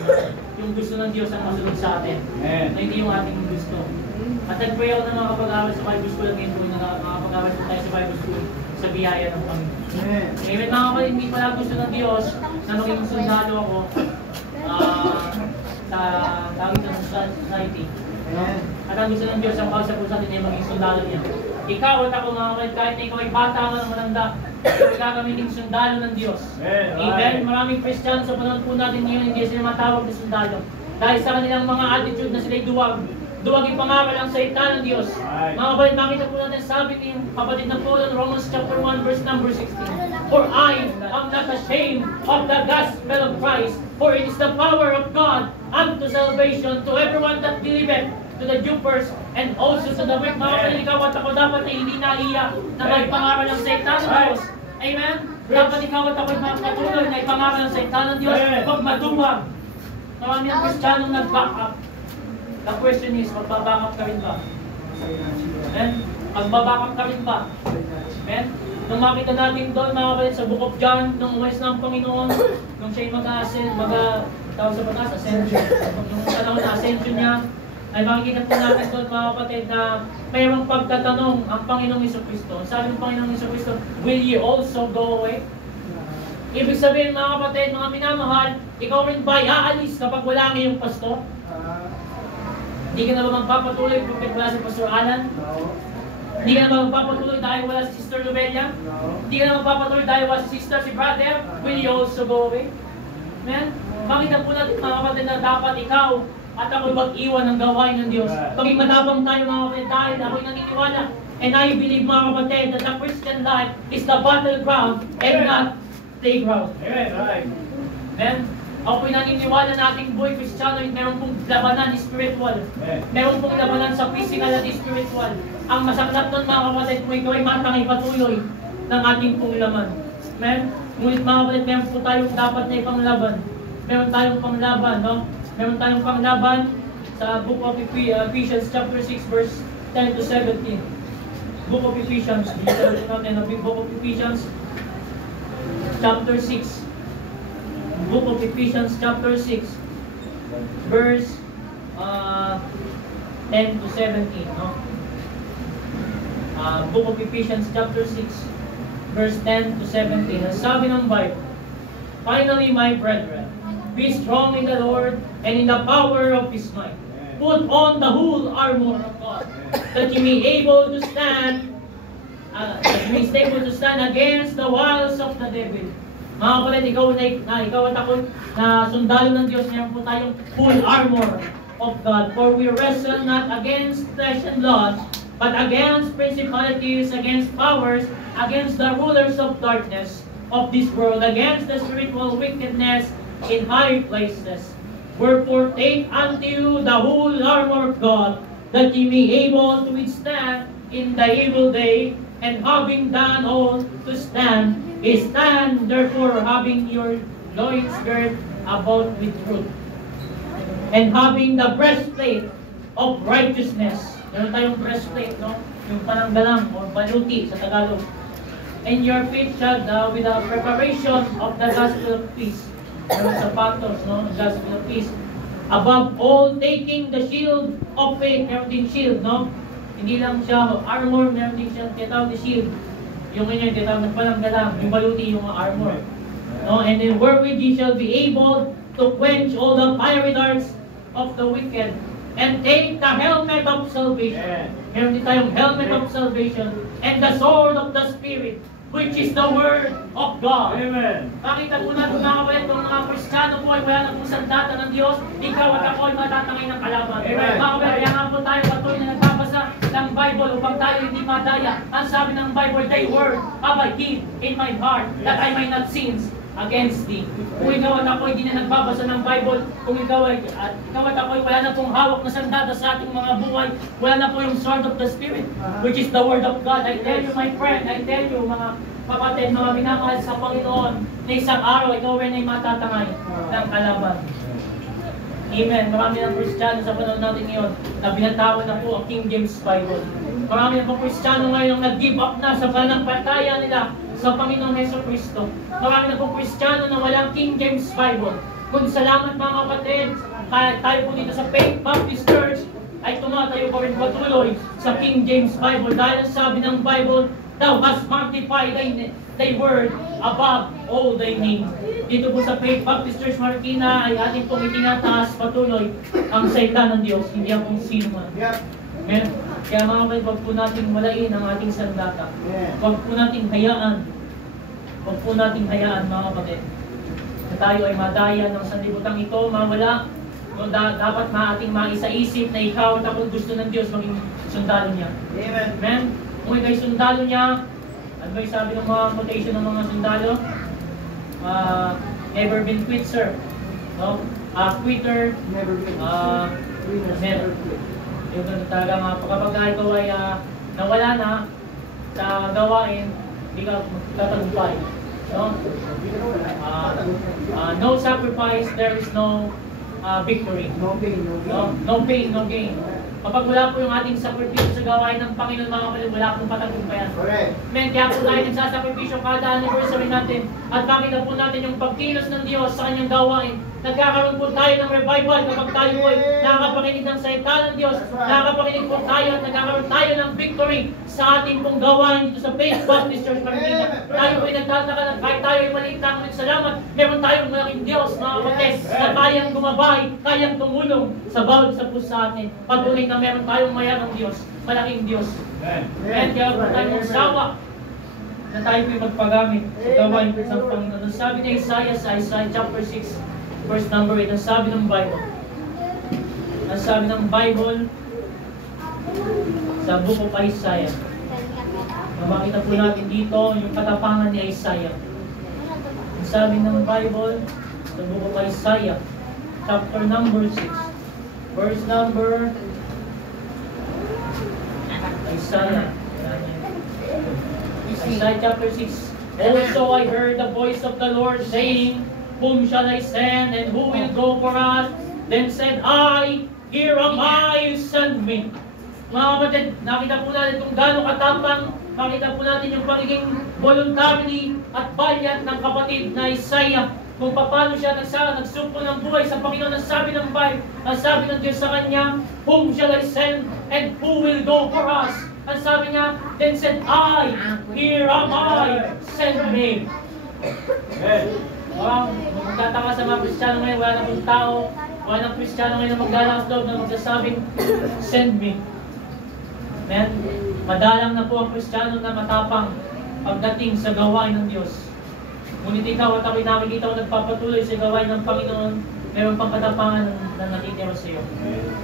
yung gusto ng Diyos ang masunod sa atin, na hindi yung ating gusto. At nag-pray ako ng mga kapag-aaral sa Bible School ngayon po, nakapag-aaral po tayo sa Bible School sa biyaya ng Panginoon. Amen mga kapatid, hindi pala gusto ng Diyos na maging sundalo ako sa tawag ng society. At ang gusto ng Diyos ang kausap po sa atin ay maging sundalo niya. Ikaw at ako mga kapatid, kahit na ikaw ay bata ka ng mananda, ikaw ay gagamiting sundalo ng Diyos. Amen. Maraming Christian sa panahon po natin ngayon, hindi sila matawag na sundalo. Dahil sa kanilang mga attitude na sila'y duwag. Duwag ipangaral ang salita ng Diyos. Mga kapatid, makita po natin sabi ni kapatid na Paul in Romans chapter 1 verse number 16. "For I am not ashamed of the gospel of Christ, for it is the power of God unto salvation to everyone that believeth, to the Jew first, and also to the Greek." Mga kapatid, ikaw at ako dapat ay hindi naiya na may pangaral ang salita ng Diyos. Amen? Dapat ikaw at ako ay patuloy na ipangaral ang salita ng Diyos. Huwag maduwag. Marami ang Kristiyanong nag-back up. The question is, magbabackup ka rin ba? Amen? Magbabackup ka rin ba? Amen? Nung makita natin doon, mga kapatid, sa Book of John, nung umalis na ang Panginoon, nung siya'y tawag sa pagkas, ascension. Nung panahon na ascension niya, ay makikita po natin doon, mga kapatid, na mayroong pagtatanong ang Panginoong Jesucristo. Sabi ng Panginoong Jesucristo, will ye also go away? Ibig sabihin, mga kapatid, mga minamahal, ikaw rin ba aalis kapag wala ngayong pastor? Hindi ka na ba magpapatuloy kapag wala si Pastor Alan? Hindi ka na ba magpapatuloy dahil wala si Sister Lubelia? Hindi ka na magpapatuloy dahil wala si Sister, si Brother? Will you also go away? Amen? Makita po natin, mga kapatid, na dapat ikaw at ako'y mag-iwan ng gawain ng Diyos. Paging matapang tayo, mga kapatid, dahil ako'y naniniwala. And I believe, mga kapatid, that the Christian life is the battleground and not playground. Amen? Ako'y naniniwala na ating buhay Kristiyano, meron pong labanan spiritual. Meron pong labanan sa physical at spiritual. Ang masaklap nun, mga kapatid, kung ikaw ay matangay patuloy ng ating pong laman. Amen? Ngunit, mga kapatid, meron po tayong dapat na ipanglaban. Meron tayong panglaban, no? Meron tayong panglaban sa Book of Ephesians chapter 6 verse 10 to 17. Book of Ephesians, Book of Ephesians chapter 6. Book of Ephesians chapter 6 verse 10 to 17, no? Book of Ephesians chapter 6 verse 10 to 17. Sabi ng Bible, finally, my brethren, be strong in the Lord and in the power of His might. Put on the whole armor of God, that ye may able to stand against the wiles of the devil. Mga kapatid, ikaw at ako na sundalo ng Diyos, meron po tayong full armor of God. For we wrestle not against flesh and blood, but against principalities, against powers, against the rulers of darkness of this world, against the spiritual wickedness in high places. Wherefore take unto you the whole armor of God, that ye may able to withstand in the evil day, and having done all to stand, stand therefore having your loins girt about with truth, and having the breastplate of righteousness. Meron tayong breastplate, no? Yung pananggalang o baluti sa Tagalog. And your feet shod with the preparation of the gospel of peace. Meron sapatos, no? Gospel of peace. Above all, taking the shield of faith. Meron din shield, no? Hindi lang siya armor, meron din siya tinatawag na shield. Yung ganyan, tinatawag na pananggalang. Yung baluti, yung armor. No? And then wherewith ye shall be able to quench all the fiery darts of the wicked, and take the helmet of salvation. Meron din tayong helmet of salvation, and the sword of the Spirit, which is the Word of God. Amen. Pakita po natin, mga kapatid, kung mga Kristiyano po ay wala na pong sandata ng Diyos, ikaw at ako ay matatangay ng kalaban. Amen. Mga kapatid, kaya nga po tayo patuloy na nagbabasa ng Bible upang tayo hindi madaya. Ang sabi ng Bible, thy word have I hid in my heart, that I may not sin against thee. Kung ikaw at ako hindi na nagbabasa ng Bible, kung ikaw at ako ay wala na pong hawak na sandata sa ating mga buhay, wala na po yung sword of the Spirit, which is the Word of God. I tell you, my friend, I tell you, mga kapatid, mga minamahal sa Panginoon, na isang araw, ikaw rin ay matatangay ng kalaban. Amen. Marami ng Kristiyano sa panahon natin ngayon na binatawan na po ang King James Bible. Marami na po Kristiyano ngayon na nag-give up na sa pananampalataya nila sa Panginoon Jesucristo. Marami na po Kristiyano na walang King James Bible. Kung salamat, mga kapatid, tayo po dito sa Faith Baptist Church ay tumatayo pa rin patuloy sa King James Bible. Dahil sabi ng Bible, thou hast magnified thy word above all thy name. Dito po sa Faith Baptist Church Marikina ay ating pong itinataas patuloy ang salita ng Diyos, hindi ang kung sino man. Amen. Kaya mga kapatid, huwag po nating malain ang ating sandata. Huwag po nating hayaan. Huwag po nating hayaan, mga kapatid, na tayo ay madaya ng sanlibutan ito, mawala. Dapat ating maisaisip na ikaw at ako gusto ng Diyos maging sundalo niya. Amen. Amen. Kung ikaw'y sundalo niya, ano ba yung sabi ng mga quotation ng mga sundalo? Never been quit, sir. No? Quitter. Never been. Never quit. Yung talaga nga, kapag ikaw ay nawala na sa gawain, hindi ka magtatagumpay. No? No sacrifice, there is no victory. No pain, no gain. No pain, no gain. Kapag wala po yung ating sakripisyo sa gawain ng Panginoon, mga kapatid, wala pong patagumpayan. Correct. Amen. Kaya po tayo nagsasakripisyo kada anniversary natin at makita po natin yung pagkilos ng Diyos sa kanyang gawain. Nagkakaroon po tayo ng revival kapag tayo po ay nakakapakinig ng salita ng Diyos. Nakakapakinig po tayo at nagkakaroon tayo ng victory sa ating pong gawain dito sa Faith Baptist Church Marikina. Tayo po ay nagtataka na kahit tayo ay maliit lang, ngunit salamat, meron tayong malaking Diyos, mga kapatid, na kayang gumabay, kayang tumulong sa bawat isa po sa atin. Patuloy na meron tayong mayamang Diyos, malaking Diyos. Amen. Kaya po tayo magsawa na tayo po magpagamit sa gawain po sa Panginoon. Ang sabi ni Isaiah sa Isaiah chapter 6, verse number 8, ang sabi ng Bible. Ang sabi ng Bible sa book of Isaiah. Makita po natin dito yung katapangan ni Isaiah. Ang sabi ng Bible sa book of Isaiah, chapter number 6, verse number Isaiah chapter 6. Also I heard the voice of the Lord saying, whom shall I send, and who will go for us? Then said I, here am I, send me. Mga kapatid, nakita po natin kung gaano katapang, makita po natin yung pagiging voluntary at valiant ng kapatid na Isaiah. Kung paano siya nagsumpo ng buhay sa Panginoon. Ang sabi ng Bible, ang sabi ng Diyos sa kanya, whom shall I send, and who will go for us? Ang sabi niya, then said I, here am I, send me. Magtataka sa mga Kristiyano ngayon, wala na pong tao, wala na Kristiyano ngayon na magdalakas loob na magsasabing, send me. Amen? Madalang na po ang Kristiyano na matapang pagdating sa gawain ng Diyos. Ngunit ikaw at ako'y nakikita ko nagpapatuloy sa gawain ng Panginoon, meron pang katapangan na nakitira sa iyo.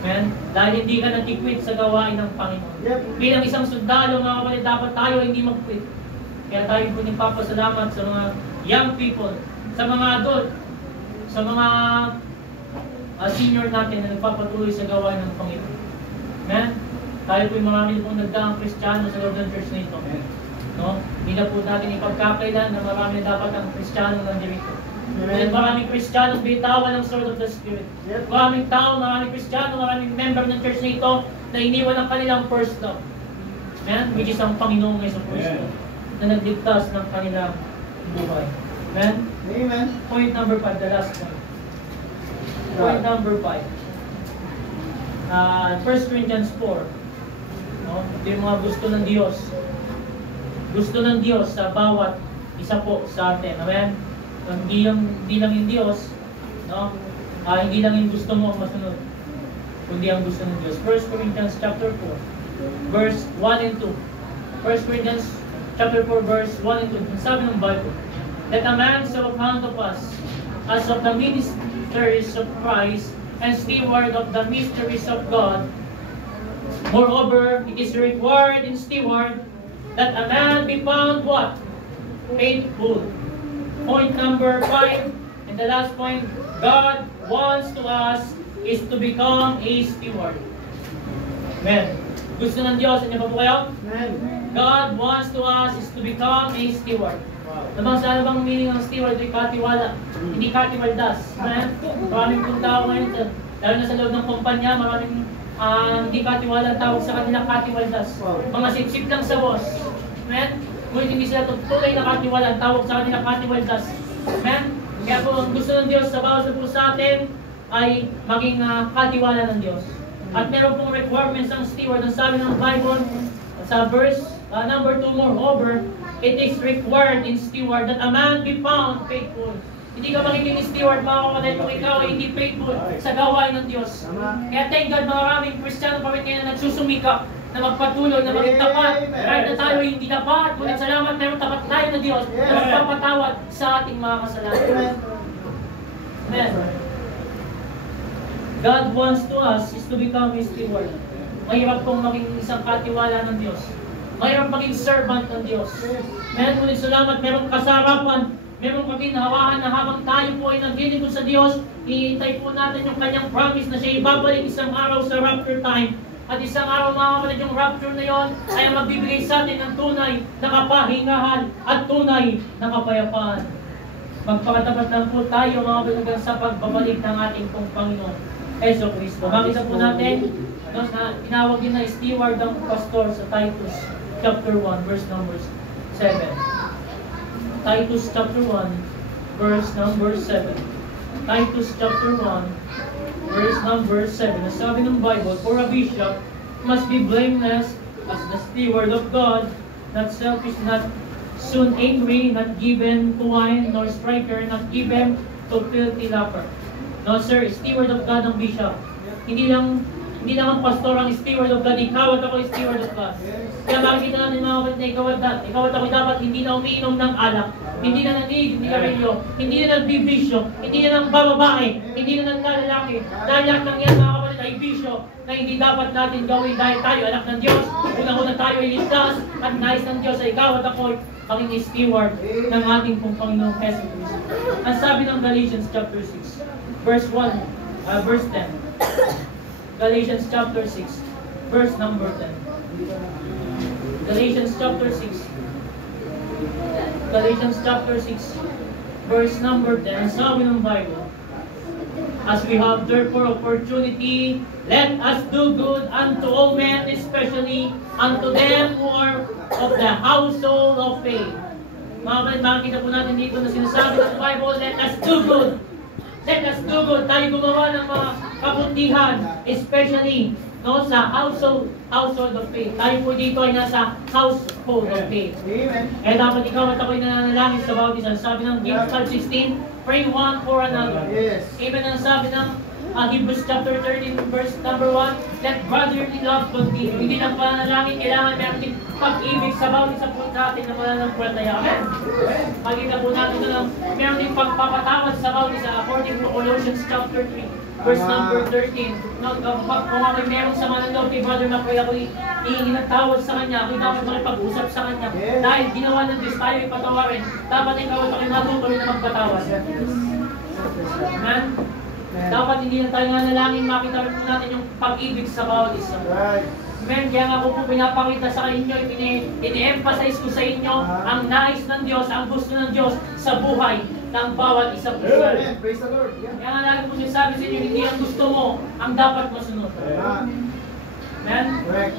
Amen? Dahil hindi ka nag-quit sa gawain ng Panginoon. Bilang isang sundalo, mga kapatid, dapat tayo hindi mag-quit. Kaya tayo po nagpapasalamat sa mga young people, sa mga adult, sa mga senior natin na nagpapatuloy sa gawain ng Panginoon. Amen? Tayo po yung marami pong nagdaang Kristiyano sa loob ng church na ito. No? Hindi na po natin ipagkakailan na marami na dapat ang Kristiyano nandirito. Dahil maraming Kristiyano bitawan ng sword of the Spirit. Maraming tao, maraming Kristiyano, maraming member ng church na ito na iniwan ang kanilang first love. Amen? Which is ang Panginoong Yesu Cristo na nagligtas ng kanilang buhay. Amen? Amen. Point number 5, the last point. Point number 5. 1 Corinthians 4. No? Ito yung mga gusto ng Diyos. Gusto ng Diyos sa bawat isa po sa atin. Amen? Hindi lang yung Diyos, no? Hindi lang yung gusto mo ang masunod, kundi ang gusto ng Diyos. 1 Corinthians chapter 4, verse 1 and 2. 1 Corinthians chapter 4, verse 1 and 2. Ang sabi ng Bible, that a man so account of us as of the ministers of Christ and steward of the mysteries of God. Moreover, it is required in steward that a man be found what? Faithful. Point number 5, and the last point, God wants to us is to become a steward. Amen. Gusto ng Diyos, ano pa po kayo? Amen. God wants to us is to become a steward. Ano bang meaning ng steward? Ito'y katiwala. Hindi katiwaldas. Amen? Maraming pong tao ngayon, lalo na sa loob ng kumpanya, maraming hindi katiwala ang tawag sa kanila katiwaldas. Mga sip-sip lang sa boss. Amen? Ngunit hindi sila tunay na katiwala, tawag sa kanila katiwaldas. Amen? Kaya po, ang gusto ng Diyos sa bawat po sa atin ay maging katiwala ng Diyos. At meron pong requirements ng steward. Ang sabi ng Bible sa verse number 2, moreover, it is required in steward that a man be found faithful. Hindi ka magiging steward, mga kapatid, kung ikaw ay hindi faithful sa gawain ng Diyos. Kaya thank God, maraming Kristiyano pa rin ngayon na nagsusumikap na magpatuloy, na maging tapat. Kahit na tayo hindi tapat, ngunit salamat, meron tapat tayo na Diyos na magpapatawad sa ating mga kasalanan. Amen. God wants to us is to become a steward. Mahirap pong maging isang katiwala ng Diyos. Mahirap maging servant ng Diyos. Amen. Ngunit salamat, merong kasarapan, merong kaginhawaan na habang tayo po ay naglilingkod sa Diyos, iintay po natin yung kanyang promise na siya ibabalik isang araw sa rapture time. At isang araw, mga kapatid, yung rapture na yon ay magbibigay sa atin ng tunay na kapahingahan at tunay na kapayapaan. magpakatapat lang po tayo mga kapatid sa pagbabalik ng ating pong Panginoon Heso Kristo. Makita po natin, no, na tinawag din na steward ng pastor sa Titus chapter 1 verse number 7. Titus chapter 1 verse number 7. Titus chapter 1 verse number 7. Sabi ng Bible, for a bishop must be blameless as the steward of God, not selfish, not soon angry, not given to wine, nor striker, not given to filthy lucre. No sir, steward of God ang bishop. Hindi lang ang pastor ang steward of God, ikaw at ako steward of God. Kaya makikita natin mga kapatid na ikaw at ako dapat hindi na umiinom ng alak, hindi na nanig, hindi na relyo, hindi na nagbibisyo, hindi na nagbababae, hindi na nagkalalaki. Dahil lahat ng yan mga kapatid ay bisyo na hindi dapat natin gawin dahil tayo anak ng Diyos. Unang-una tayo ay ligtas at nais ng Diyos ay ikaw at ako maging steward ng ating pong Panginoong Heso Kristo. Ang sabi ng Galatians chapter 6, verse 1, verse 10. Galatians chapter 6, verse number 10. Galatians chapter 6. Galatians chapter 6, verse number 10. Sabi ng Bible, as we have therefore opportunity, let us do good unto all men, especially unto them who are of the household of faith. Makikita po natin dito na sinasabi ng Bible, let us do good. Let us do good. Tayo gumawa ng mga kabutihan, especially no, sa household of faith. Tayo po dito ay nasa household of faith. Amen. Eh dapat ikaw at ako'y nananalangin sa bawat isa. Sabi ng James 5:16, pray one for another. Yes. Even ang sabi ng Hebrews chapter 13 verse number 1, let brotherly love continue. Hindi lang pananalangin, kailangan meron din pag-ibig sa bawat isa po natin na mananampalataya. Amen. Makikita po natin na meron din pagpapatawad sa bawat isa according to Colossians chapter 3 verse number 13. No, kung ako'y meron sa mananaw kay Brother Macoy, ako'y hihingi ng tawad sa kanya, ako'y dapat makipag-usap sa kanya. Dahil ginawa ng Diyos tayo ipatawarin, dapat ikaw at ako'y matuto rin na magpatawad. Amen? Dapat hindi na tayo nanalangin, makita rin po natin yung pag-ibig sa bawat isa. Amen? Kaya nga po pinapakita sa inyo, ini-emphasize ko sa inyo ang nais ng Diyos, ang gusto ng Diyos sa buhay ng bawat isa po. Amen. Praise the Lord. Kaya nga lagi po sinasabi sa inyo, hindi ang gusto mo ang dapat masunod. Amen? Correct.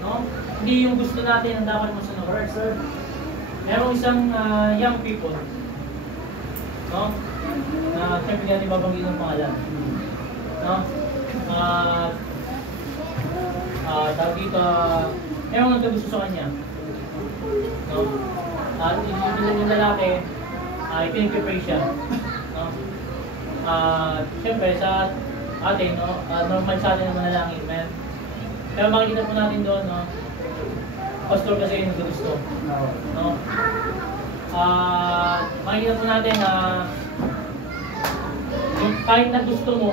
No? Hindi yung gusto natin ang dapat masunod. Correct, sir. Merong isang young people, no? Na siyempre nga babanggit ng pangalan. No? Tawag dito, merong nagkagusto sa kanya. No? At yung lalaki, ipinipray siya. No? Siyempre sa atin, no? Normal sa atin na manalangin, man. Pero makikita po natin doon, no? Pastor kasi yung gusto. No? Makikita po natin na yung kahit na gusto mo,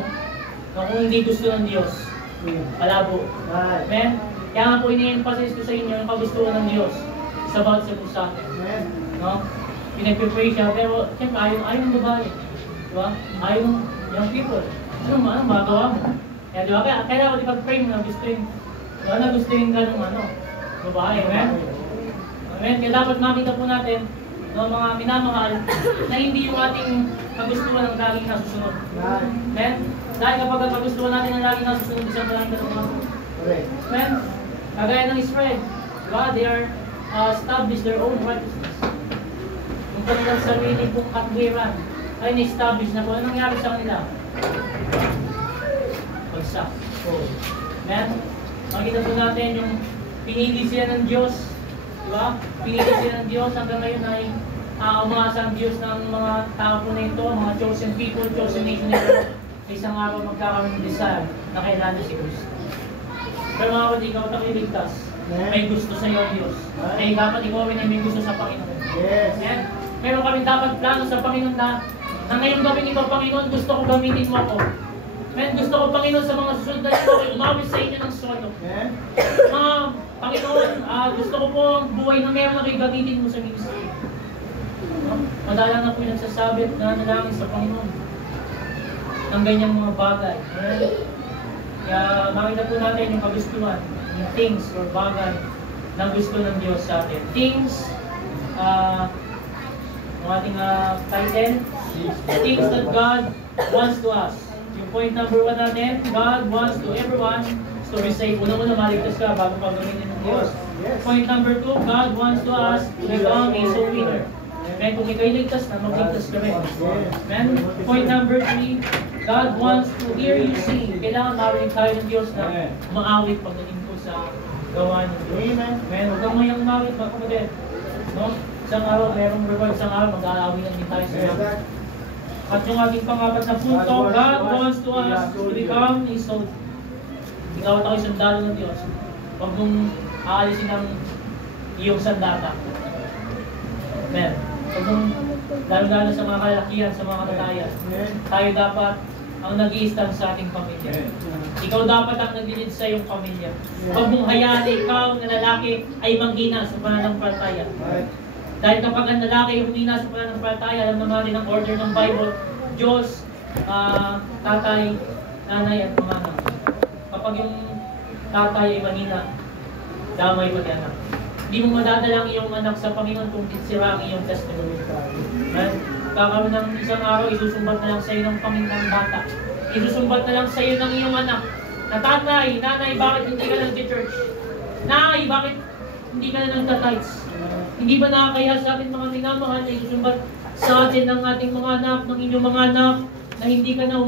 no, kung hindi gusto ng Diyos, malabo. Amen? Kaya nga po ini-emphasize ko sa inyo yung kagustuhan ng Diyos sa bawat isa po sa atin. No? Pinag-pray siya, pero siyempre ayaw ng babae. Diba? Ayaw ng young people. Ano magawa mo? Kaya diba? Kaya ako pag-pray mo na gusto yung ganong babae. Amen? Amen? Kaya dapat makita po natin no, mga minamahal na hindi yung ating kagustuhan ang laging nasusunod. Amen? Dahil kapag ang kagustuhan natin ang laging nasusunod, isang maraming kasunod. Amen? Kagaya ng Israel, diba? They are established their own righteousness. Yung kanilang sarili pong katwiran ay na-establish na po. Anong nangyari sa kanila? Bagsak. Amen? Makita po natin yung pinili sila ng Diyos. Diba? Pinili sila ng Diyos hanggang ngayon ay umaasa ang Diyos ng mga tao po na ito, mga chosen people, chosen nation nito. Isang araw magkakaroon ng desire na kailangan si Kristo. Pero mga kapatid, ikaw at iligtas, may gusto sa iyo ang Diyos. Ay dapat ikaw rin ay may gusto sa Panginoon. Yes. Amen? Meron kami dapat plano sa Panginoon na ngayong gawin ito, Panginoon, gusto ko gamitin mo ako. Amen? Gusto ko, Panginoon, sa mga susunod na ito, umawit sa inyo ng sono. Panginoon, gusto ko po ang buhay na meron na kayo gamitin mo sa ministry. No? Madalang na po yung nagsasabi at nanalangin sa Panginoon ng ganyang mga bagay. Kaya makita po natin yung kagustuhan, yung things or bagay na gusto ng Diyos sa atin. Things, Yung ating title, things that God wants to us. Yung point number 1 natin, God wants to everyone to be saved. Unang-una, maligtas ka bago pa gamitin ng Diyos. Point number 2, God wants to us to become a soul winner. Amen. Kung ikaw'y ligtas na, magligtas kami. Amen. Point number 3, God wants to hear you sing. Kailangan marinig tayo ng Diyos na maawit pagdating po sa gawa ng Diyos. Amen. Huwag kang mayang maawit, mga kapatid. No? Isang araw, merong reward. Isang araw, mag-aawinan din tayo sa Diyos. At yung ating pang-apat na punto, God wants to us to become a soul. Ikaw at ako'y sundalo ng Diyos. Huwag mong aalisin ang iyong sandata. Amen. Huwag mong lalo-lalo sa mga kalalakihan, sa mga katatayan. Tayo dapat ang nag-i-stand sa ating pamilya. Ikaw dapat ang nag-lead sa iyong pamilya. Huwag mong hayaan na ikaw na lalaki ay manghina sa pananampalataya. Dahil kapag ang lalaki ay humina sa pananampalataya, alam naman natin ang order ng Bible, Diyos, tatay, nanay at mga anak. Kapag yung tatay ay mahina, damay pati anak. Hindi mo madadala ang iyong anak sa Panginoon kung sira ang iyong testimony. Kakaroon ng isang araw, isusumbat na lang sa iyo ng Panginoon bata. Isusumbat na lang sa iyo ng iyong anak. Na tatay, nanay, bakit hindi ka nag-church? Nay, bakit hindi ka na nag-tithes? Hindi ba nakakaya sa atin mga minamahal na isusumbat sa atin ng ating mga anak, ng inyong mga anak, na hindi ka na